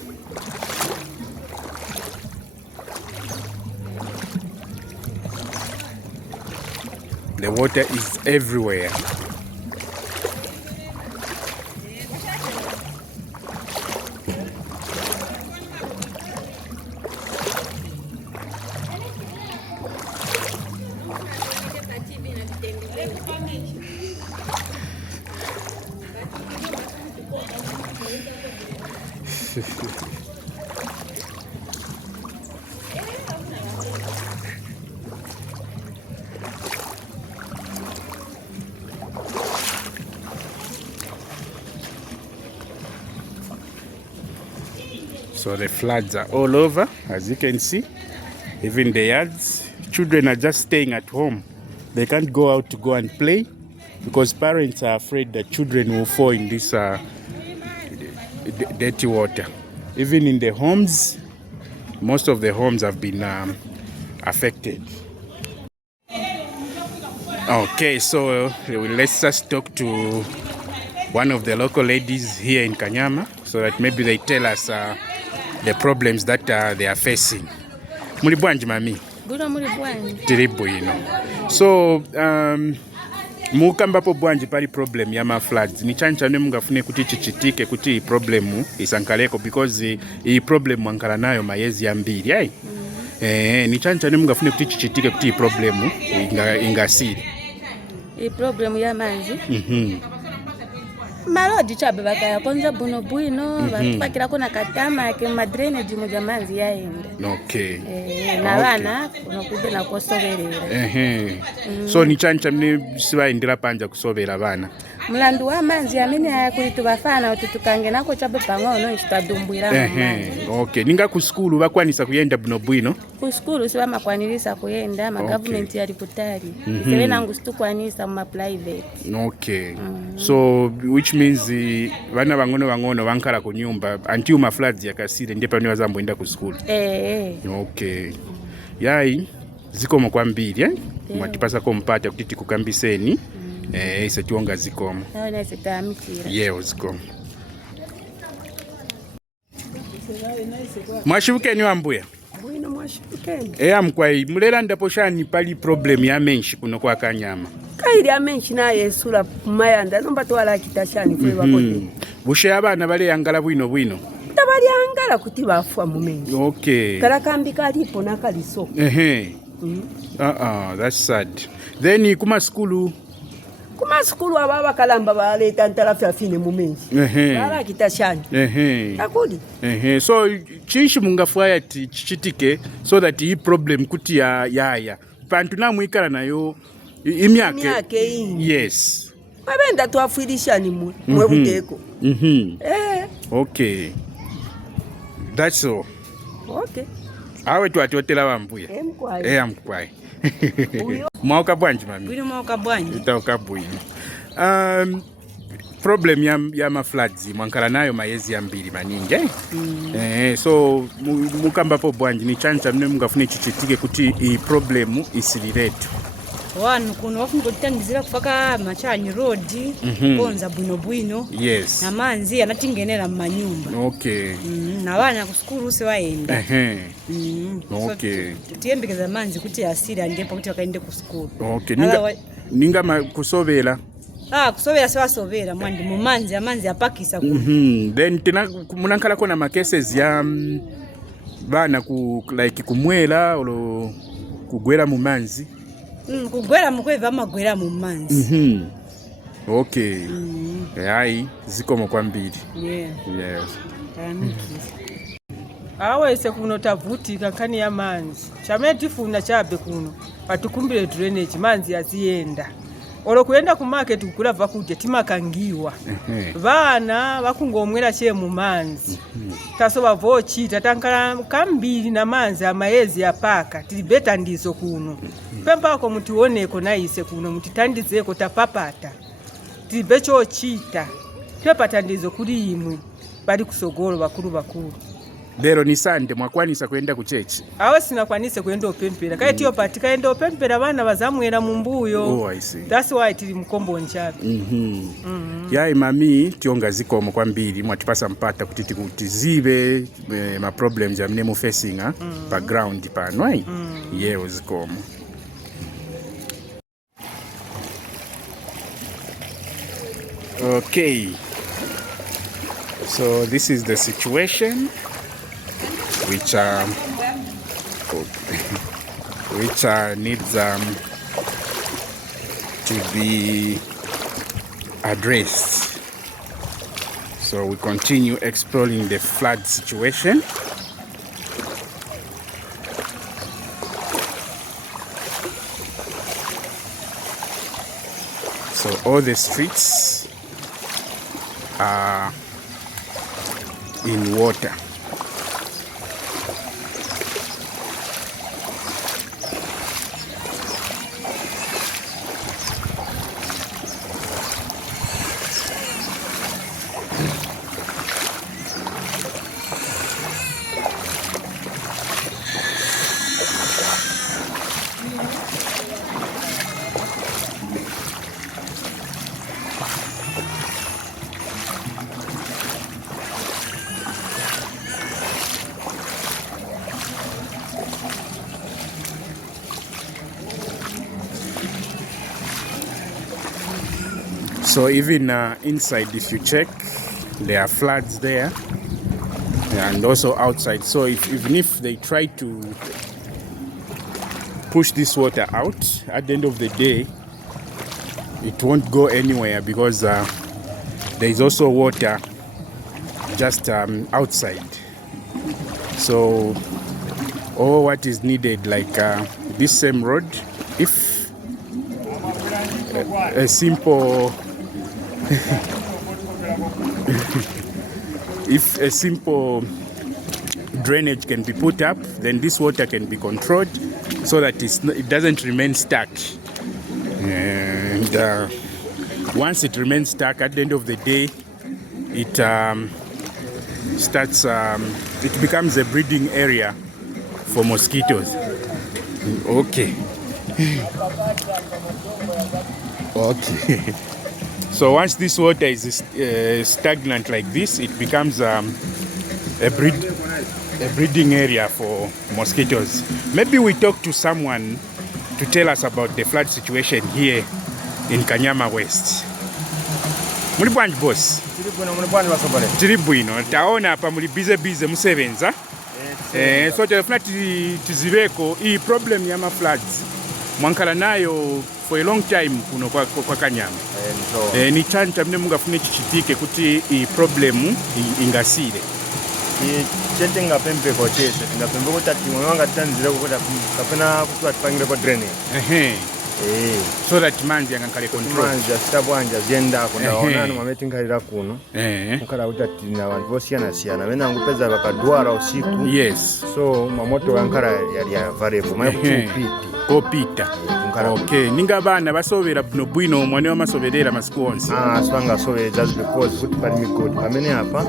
the water is everywhere. So the floods are all over, as you can see. Even the yards, children are just staying at home. They can't go out to go and play because parents are afraid that children will fall in this dirty water. Even in the homes, most of the homes have been affected. Okay, so let's just talk to one of the local ladies here in Kanyama so that maybe they tell us the problems that they are facing. Muli bwanji mami? Buno muli bwanji. Tiri bwino. So mukambapo bwanji pali problem ya ma floods. Ni chancha ne mungafune kuti chichitike kuti problemu isankaleko because i problem wankala nayo mayezi ambiri ai. Ni chancha ne mungafune kuti chichitike kuti problemu ingasiri. I problemu ya manzi. Malodi chabe bakaya konza buno bwino bakira kuna katama ke madrenage mu jamanzi yaende. Okay. Na bana kunokude na kosoberera. So ni chancha mne sibaindira panja kusobera bana. Mulandu wa manzi amene yakulitu bafana ututukange nako chabe pangono nchitadumbwira. Okay. Ninga ku school bakwanisa kuyenda buno bwino. Ku school siba makwanirisa kuyenda ma government yali kutali. Sebe nangu situkwanisa mu private. Okay. So which means bana bangono bankala ku nyumba until ma floods yakasire ndipo ni wazamboenda ku school. Okay. Yai zikomo kwambiri mwatipasa ko mpata kuti tikukambiseni ise tuonga zikomo. Na sitamikira. Yeo zikomo. Mwashibukeni wambuya? Bwino mwashibukeni. Amkwai mulera ndapo shani pali problem ya menshi kuno kwa Kanyama. Kairi ya menshi na yesura mayanda nomba twala kitashani fwe bakote. Bushe abana bale yangala bwino. Tabali yangala kuti bafwa mu menshi. Okay. Karakambi kalipo nakaliso. That's sad. Then kuma skulu ababa kalamba baleta ntalafu afine mu menshi. Bala kitashani. Akudi. So chishi mungafwaya chichitike so that hii problem kuti ya pantu na mwikala nayo imyake ingi. Yes. Mabenda tuafirishani mwe buteko. Okay. That's all. Okay. Awe tuatotela wambuya. Amkwai. Mwauka bwanji mami? Bwino mwauka bwanji. Utauka bwino. Problem ya ma floods mwankala nayo mayezi ambiri maningi. So mukambapo bwanji ni chancha mne mungafune chichitike kuti i problemu isiliretu. Wanu kuno wafungo tangizira kufaka Machanyi road konza bwino. Yes. Na manzi anatingenera mu manyumba. Okay. Na bana ku school se waenda. Okay. Tiyembekeza manzi kuti asira ndipo kuti wakaende ku school. Okay. Ninga kusobela. Kusobera se wasobera mwandi mu manzi amanzi apakisa ku. Then tena munankala kona ma cases ya bana ku like kumwela olo kugwera mu manzi. Kugwera mukweva amagwera mu manzi. Okay. Ai zikomo kwambiri. Yes. Awese kuno tavutika kani ya manzi. Chameti funa chabe kuno. Atukumbire drainage manzi yaziyenda. Olo kuenda ku market kukula vakuje timakangiwa. Vana vakungomwera che mu manzi. Tasoba vochi tatankala kambiri na manzi amayezi apaka tilibeta ndizo kuno. Pempako mutiwoneko naise kuno mutitandizeko tapapata. Tilibecho chita. Tepata ndizo kuli imwe bali kusogolo bakuru. Lero ni Sunday mwakwanisa kuenda ku church. Awe sinakwanise kuenda opempera. Kaya tiyo pati kaenda opempera bana bazamwera mu mbuyo. Oh, I see. That's why tili mkombo nchabe. Yai mami tionga zikomo kwambiri mwatipasa mpata kuti tikutizibe ma problems ya mnemo facing background panwai. Yeo zikomo. Okay. So this is the situation which needs to be addressed. So we continue exploring the flood situation. So all the streets are in water. So even inside, if you check, there are floods there, and also outside. So even if they try to push this water out, at the end of the day, it won't go anywhere because there is also water just outside. So all what is needed, like this same road, if a simple if a simple drainage can be put up, then this water can be controlled so that it doesn't remain stuck. And once it remains stuck, at the end of the day, it it becomes a breeding area for mosquitoes. Okay. Okay. So once this water is stagnant like this, it becomes a breeding area for mosquitoes. Maybe we talk to someone to tell us about the flood situation here in Kanyama West. Muli bwanji boss? Tiri bwino. Taona hapa muli bize musebenza. So telefuna tizireko hii problem ya floods mwankala nayo for a long time kuno kwa Kanyama. Ni chanta mne mungafune chichitike kuti hii problem ingasire. Chete ngapembe ko chese ngapembe ko tati mwanga tanzira ko kapena kutwa tpangire ko drainage. So that manzi yangankale control. Manzi asitabwanja zenda ko ndaona mameti nkalira kuno. Mukala utati na abantu bosiyana bena ngupeza bakadwara usiku. Yes. So mamoto yankara yali variable mayakupiti. Kopita. Okay, ninga bana basobera buno bwino omwane wamasoberera masiku onse. Aswanga sobera just because kuti pali migodi pamene apa.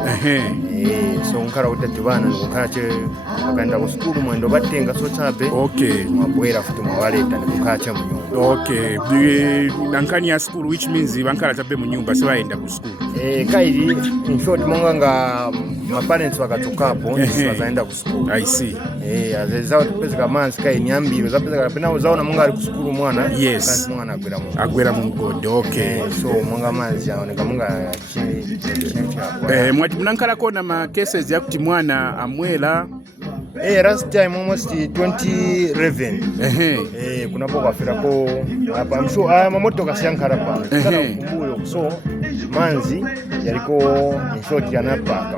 So nkara utati bana nkara che bakaenda ku school mwendo batenga so chabe. Okay. Mwabwera futi mwaleta ndikukacha mu nyumba. Okay. Nankani ya school, which means bankara chabe mu nyumba so baenda ku school. Kairi in short mwanga my parents wakatokapo wazaenda ku school. I see. Azezao tupezeka manzi kai niambiro zapezeka kapena uzaona munga ali ku school mwana. Yes. Kasi mwana agwera mu mugodi. Okay. So mwanga manzi aoneka munga mwati munankala kona ma cases yakuti mwana amwela. Last time almost 2011. Kunapo kafira ko apa I'm sure mamoto kashankara pa. Kala kumbuyo so manzi yaliko in short yanapa.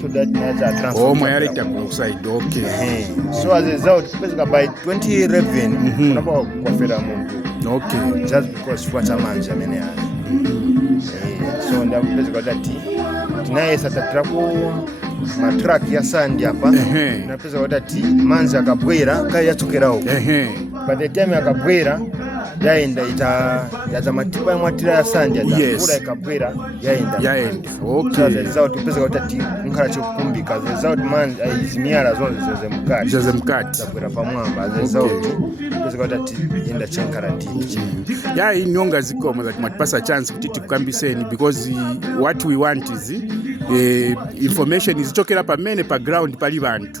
So that that's a transfer. Oh mayaleta ku side. Okay. So as a result pezeka by 2011 kunapo kafira muntu. Okay. Just because fuata manzi amene so ndapezeka dati tinaye satatira ku matrack ya sandi hapa napeza wadati manzi akabwera kai yatukeraho by the time akabwera yaenda ita matipa mwatira ya sandi atakura ikabwera yaenda okay zao tupeza wadati nkara chokumbika zao man izimiara zoze mkati zabwera pamwamba zao tupeza wadati enda chenkarantini ya inyonga zikomo that matipasa chance kuti kukambiseni because what we want is information is chokera pamene pa ground pali bantu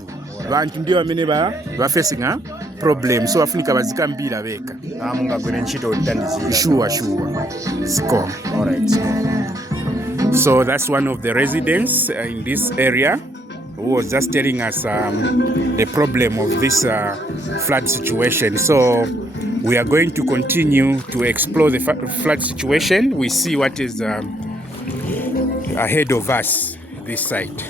ndio bamene ba facing a problem so afunika bazikambira beka mungagwira ntchito utandizira sure score. All right. So that's one of the residents in this area who was just telling us the problem of this flood situation. So we are going to continue to explore the flood situation. We see what is ahead of us this side.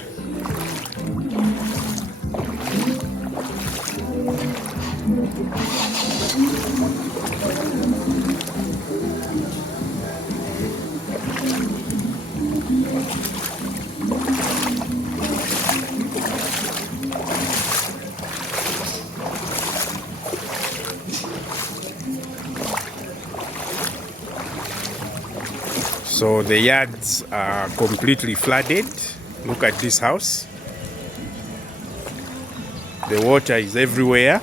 So the yards are completely flooded. Look at this house. The water is everywhere.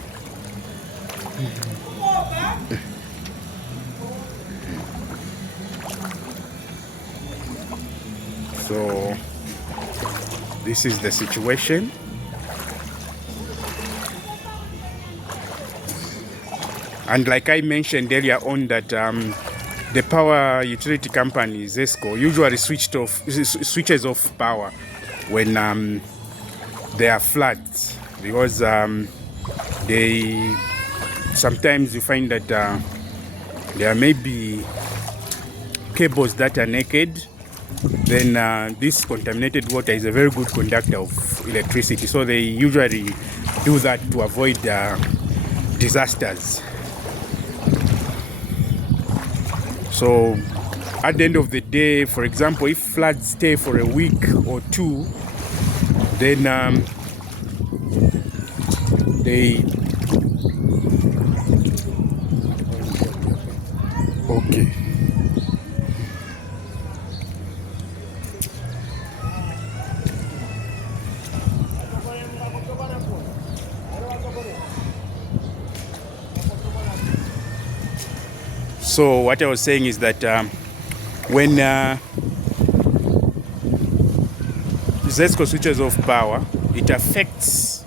So this is the situation. And like I mentioned earlier on that the power utility company, ZESCO, usually switches off power when there are floods, because sometimes you find that there may be cables that are naked. Then this contaminated water is a very good conductor of electricity, so they usually do that to avoid disasters. So at the end of the day, for example, if floods stay for a week or two, then they okay. So what I was saying is that when ZESCO switches off power, it affects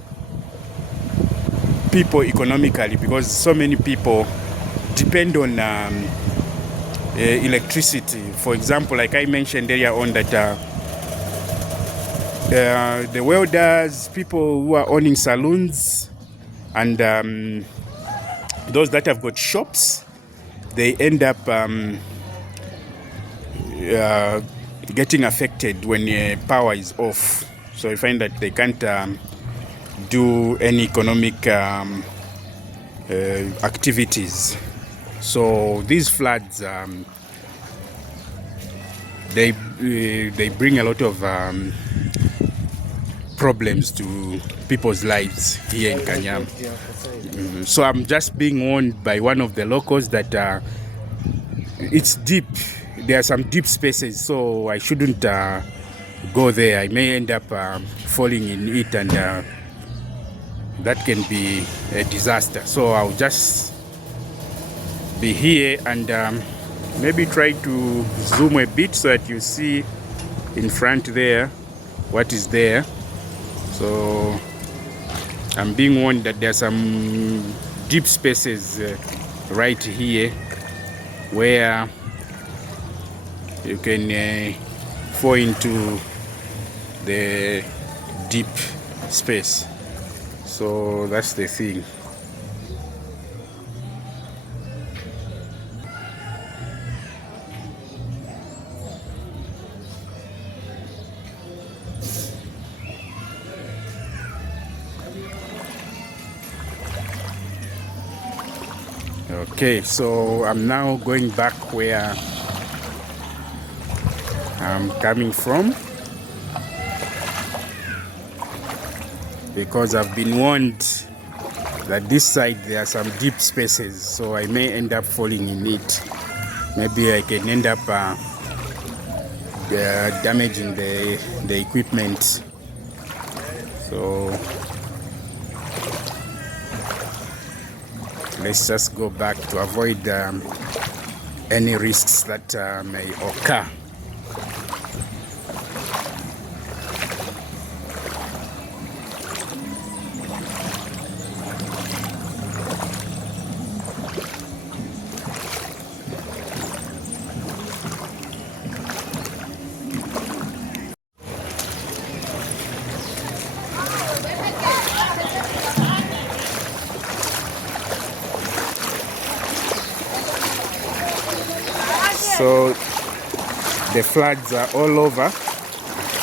people economically, because so many people depend on electricity. For example, like I mentioned earlier on, that the welders, people who are owning saloons, and those that have got shops, they end up getting affected when power is off. So you find that they can't do any economic activities. So these floods, they bring a lot of problems to people's lives here in Kanyama. So I'm just being warned by one of the locals that it's deep. There are some deep spaces, so I shouldn't go there. I may end up falling in it, and that can be a disaster. So I'll just be here and maybe try to zoom a bit so that you see in front there what is there. So I'm being warned that there are some deep spaces right here where you can fall into the deep space. So that's the thing. Okay, so I'm now going back where I'm coming from, because I've been warned that this side there are some deep spaces, so I may end up falling in it. Maybe I can end up damaging the equipment. So let's just go back to avoid any risks that may occur. So the floods are all over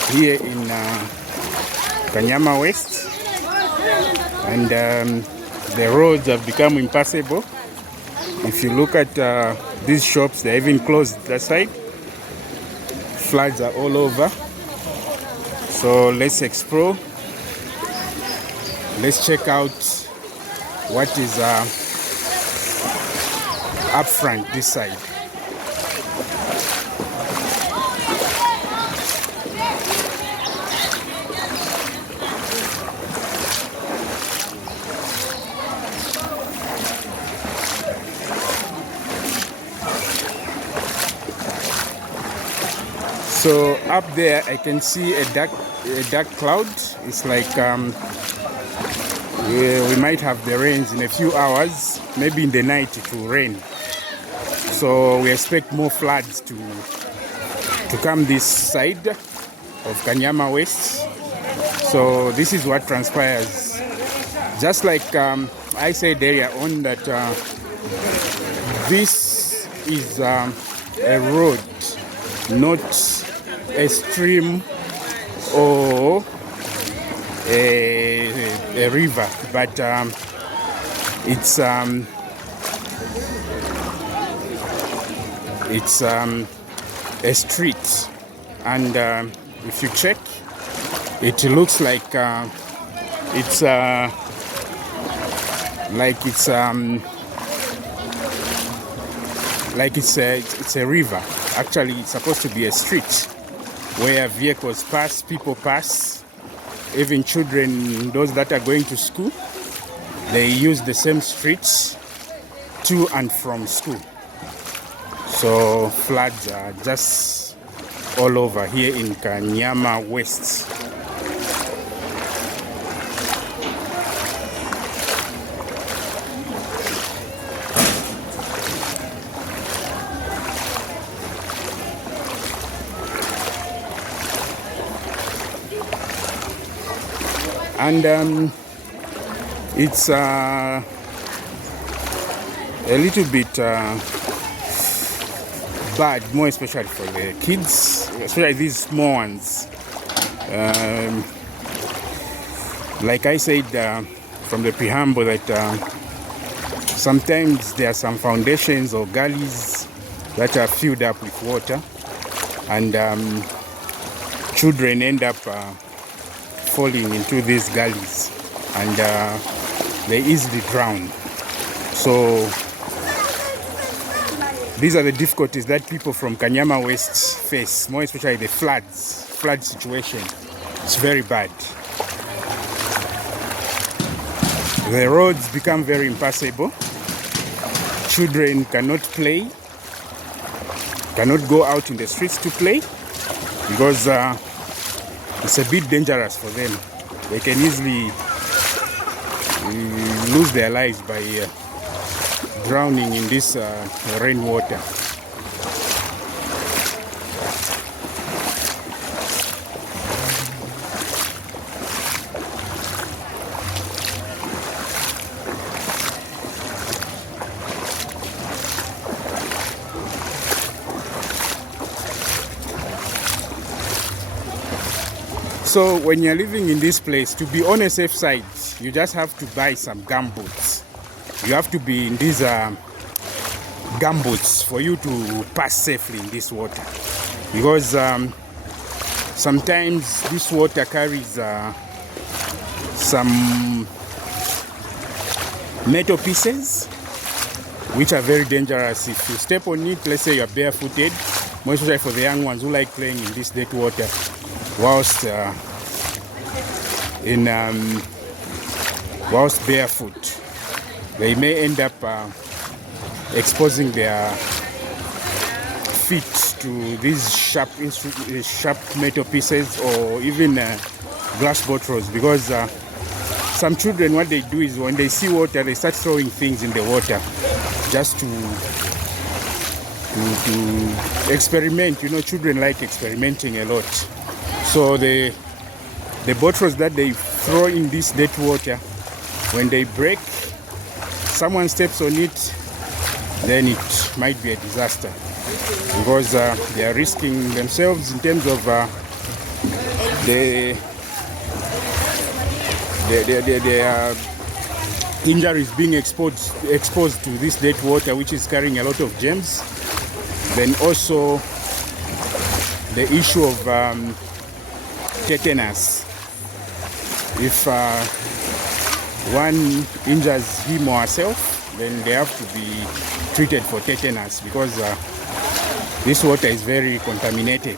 here in Kanyama West, and the roads have become impassable. If you look at these shops, they're even closed that side. Floods are all over. So let's explore. Let's check out what is up front this side. So up there I can see a dark cloud. It's like we might have the rains in a few hours. Maybe in the night it will rain. So we expect more floods to come this side of Kanyama West. So this is what transpires. Just like I said earlier on that this is a road, not a stream or a river, but it's a street, and if you check, it looks like it's a river. Actually, it's supposed to be a street where vehicles pass, people pass, even children, those that are going to school, they use the same streets to and from school. So floods are just all over here in Kanyama West. And it's a little bit bad, more especially for the kids, especially these small ones. Like I said from the preamble, that sometimes there are some foundations or gullies that are filled up with water, and children end up falling into these gullies, and they easily drown. So these are the difficulties that people from Kanyama West face, more especially the flood situation. It's very bad. The roads become very impassable. Children cannot play, cannot go out in the streets to play, because it's a bit dangerous for them. They can easily lose their lives by drowning in this rainwater. So when you're living in this place, to be on a safe side, you just have to buy some gumboots. You have to be in these gumboots for you to pass safely in this water, because sometimes this water carries some metal pieces which are very dangerous. If you step on it, let's say you're barefooted, more especially for the young ones who like playing in this dirty water whilst barefoot, they may end up exposing their feet to these sharp metal pieces, or even glass bottles, because some children, what they do is when they see water, they start throwing things in the water just to experiment. You know, children like experimenting a lot. So the bottles that they throw in this dirty water, when they break, someone steps on it, then it might be a disaster, because they are risking themselves in terms of the injuries being exposed to this dirty water, which is carrying a lot of germs. Then also the issue of tetanus. If one injures him or herself, then they have to be treated for tetanus, because this water is very contaminated.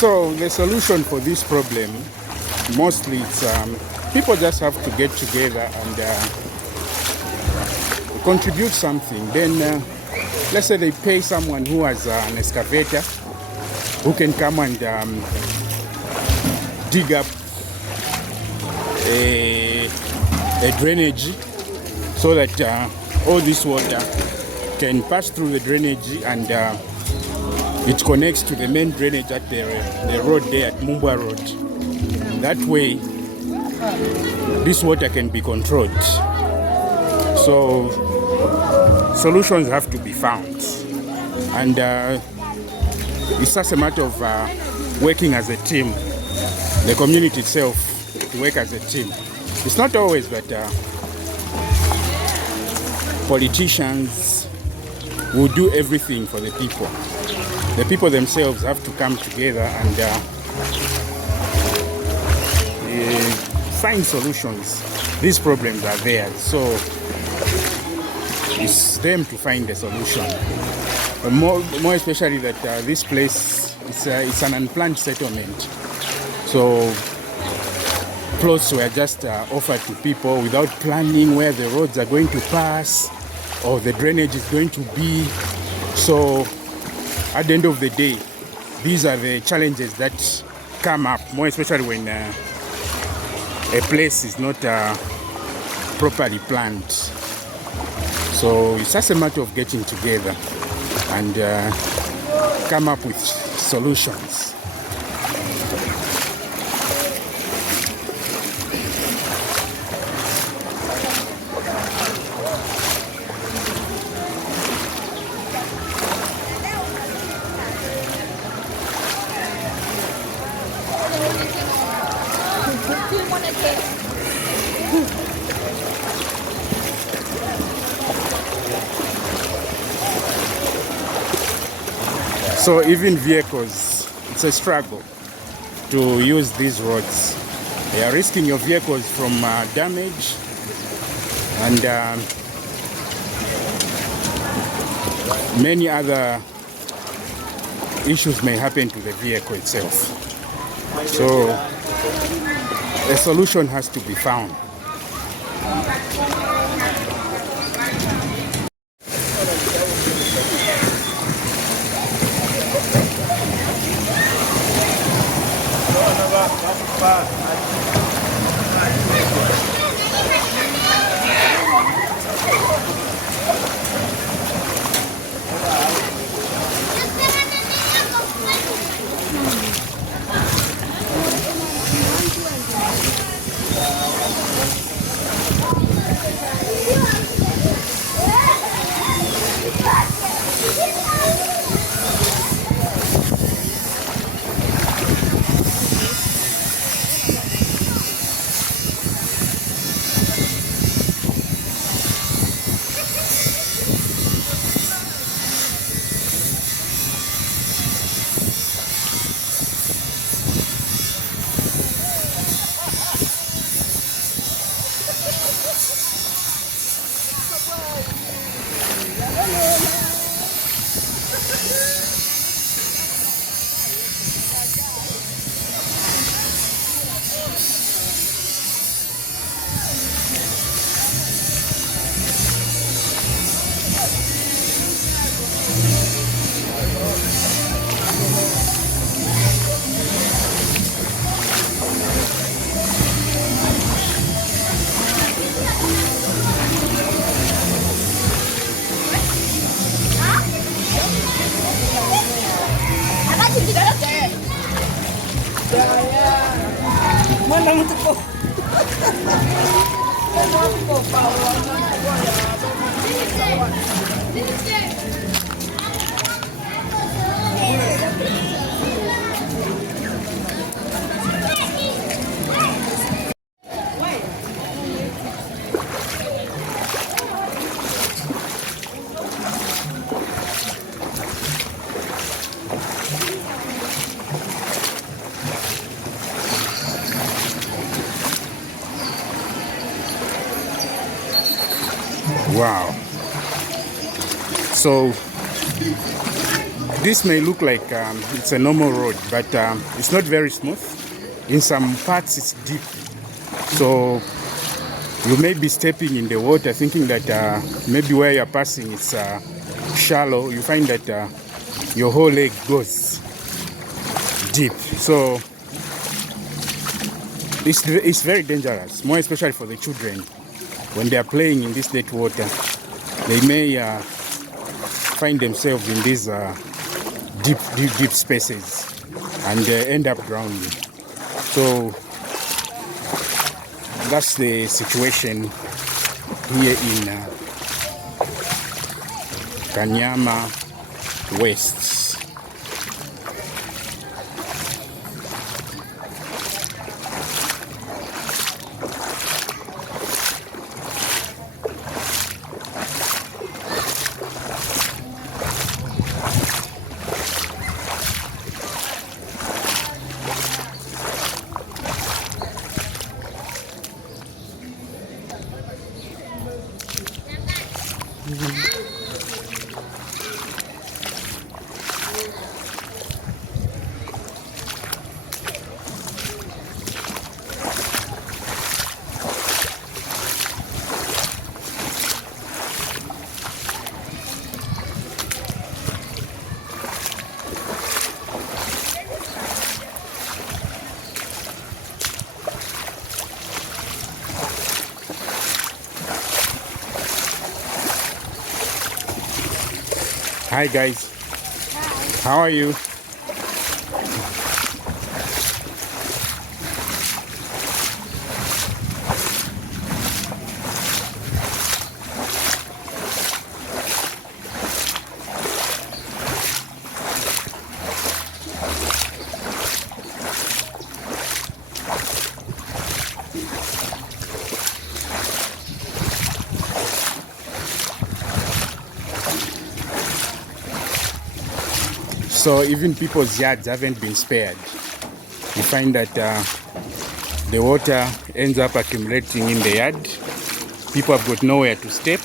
So the solution for this problem, mostly it's people just have to get together and contribute something. Then let's say they pay someone who has an excavator who can come and dig up a drainage so that all this water can pass through the drainage and it connects to the main drainage at the road there at Mumbwa Road. That way, this water can be controlled. So, solutions have to be found. And it's just a matter of working as a team. The community itself to work as a team. It's not always that politicians will do everything for the people. The people themselves have to come together and find solutions. These problems are there, so it's them to find the solution. But more especially that this place it's an unplanned settlement, so plots were just offered to people without planning where the roads are going to pass or the drainage is going to be. So at the end of the day, these are the challenges that come up, more especially when a place is not properly planned. So it's just a matter of getting together and come up with solutions. So even vehicles, it's a struggle to use these roads. They are risking your vehicles from damage, and many other issues may happen to the vehicle itself. So a solution has to be found. Wow. So this may look like it's a normal road, but it's not very smooth. In some parts it's deep. So you may be stepping in the water thinking that maybe where you're passing it's shallow. You find that your whole leg goes deep. So it's very dangerous, more especially for the children. When they are playing in this deep water, they may find themselves in these deep spaces and end up drowning. So that's the situation here in Kanyama West. Hi guys. Hi. How are you? So even people's yards haven't been spared. You find that the water ends up accumulating in the yard. People have got nowhere to step.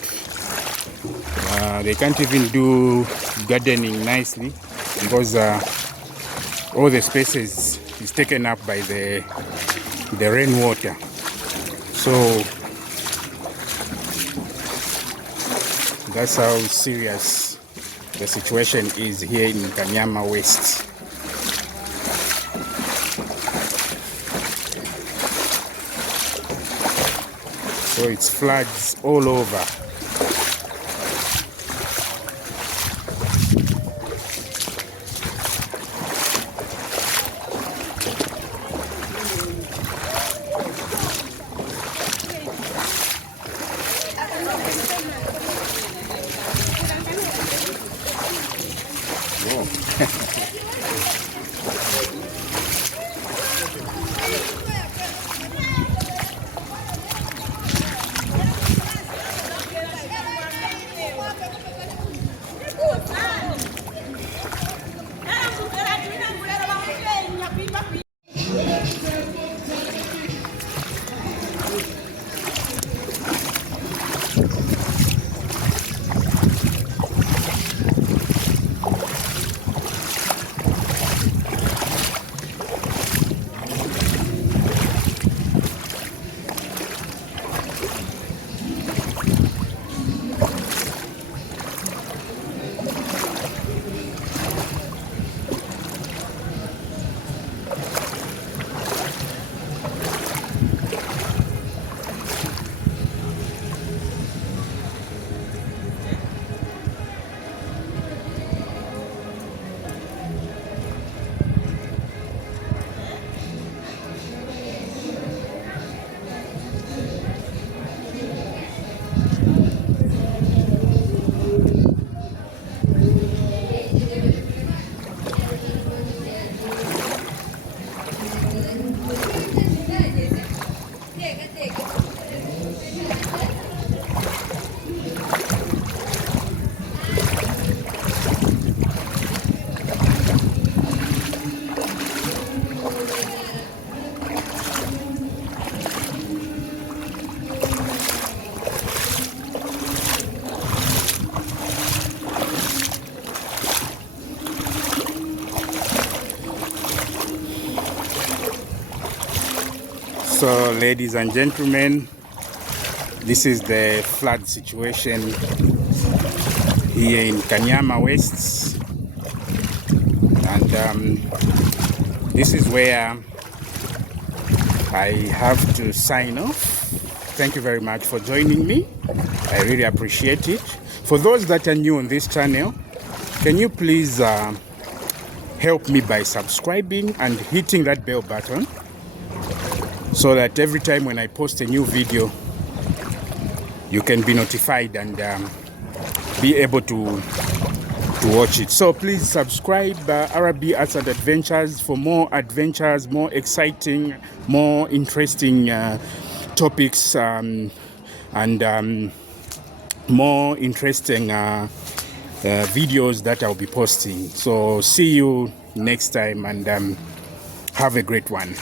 They can't even do gardening nicely because all the spaces is taken up by the rainwater. So that's how serious the situation is here in Kanyama West. So it's floods all over. So, ladies and gentlemen, this is the flood situation here in Kanyama West, and this is where I have to sign off. Thank you very much for joining me. I really appreciate it. For those that are new on this channel, can you please help me by subscribing and hitting that bell button so that every time when I post a new video, you can be notified and be able to watch it. So please subscribe RB Arts and Adventures for more adventures, more exciting, more interesting topics, and more interesting videos that I'll be posting. So see you next time, and have a great one.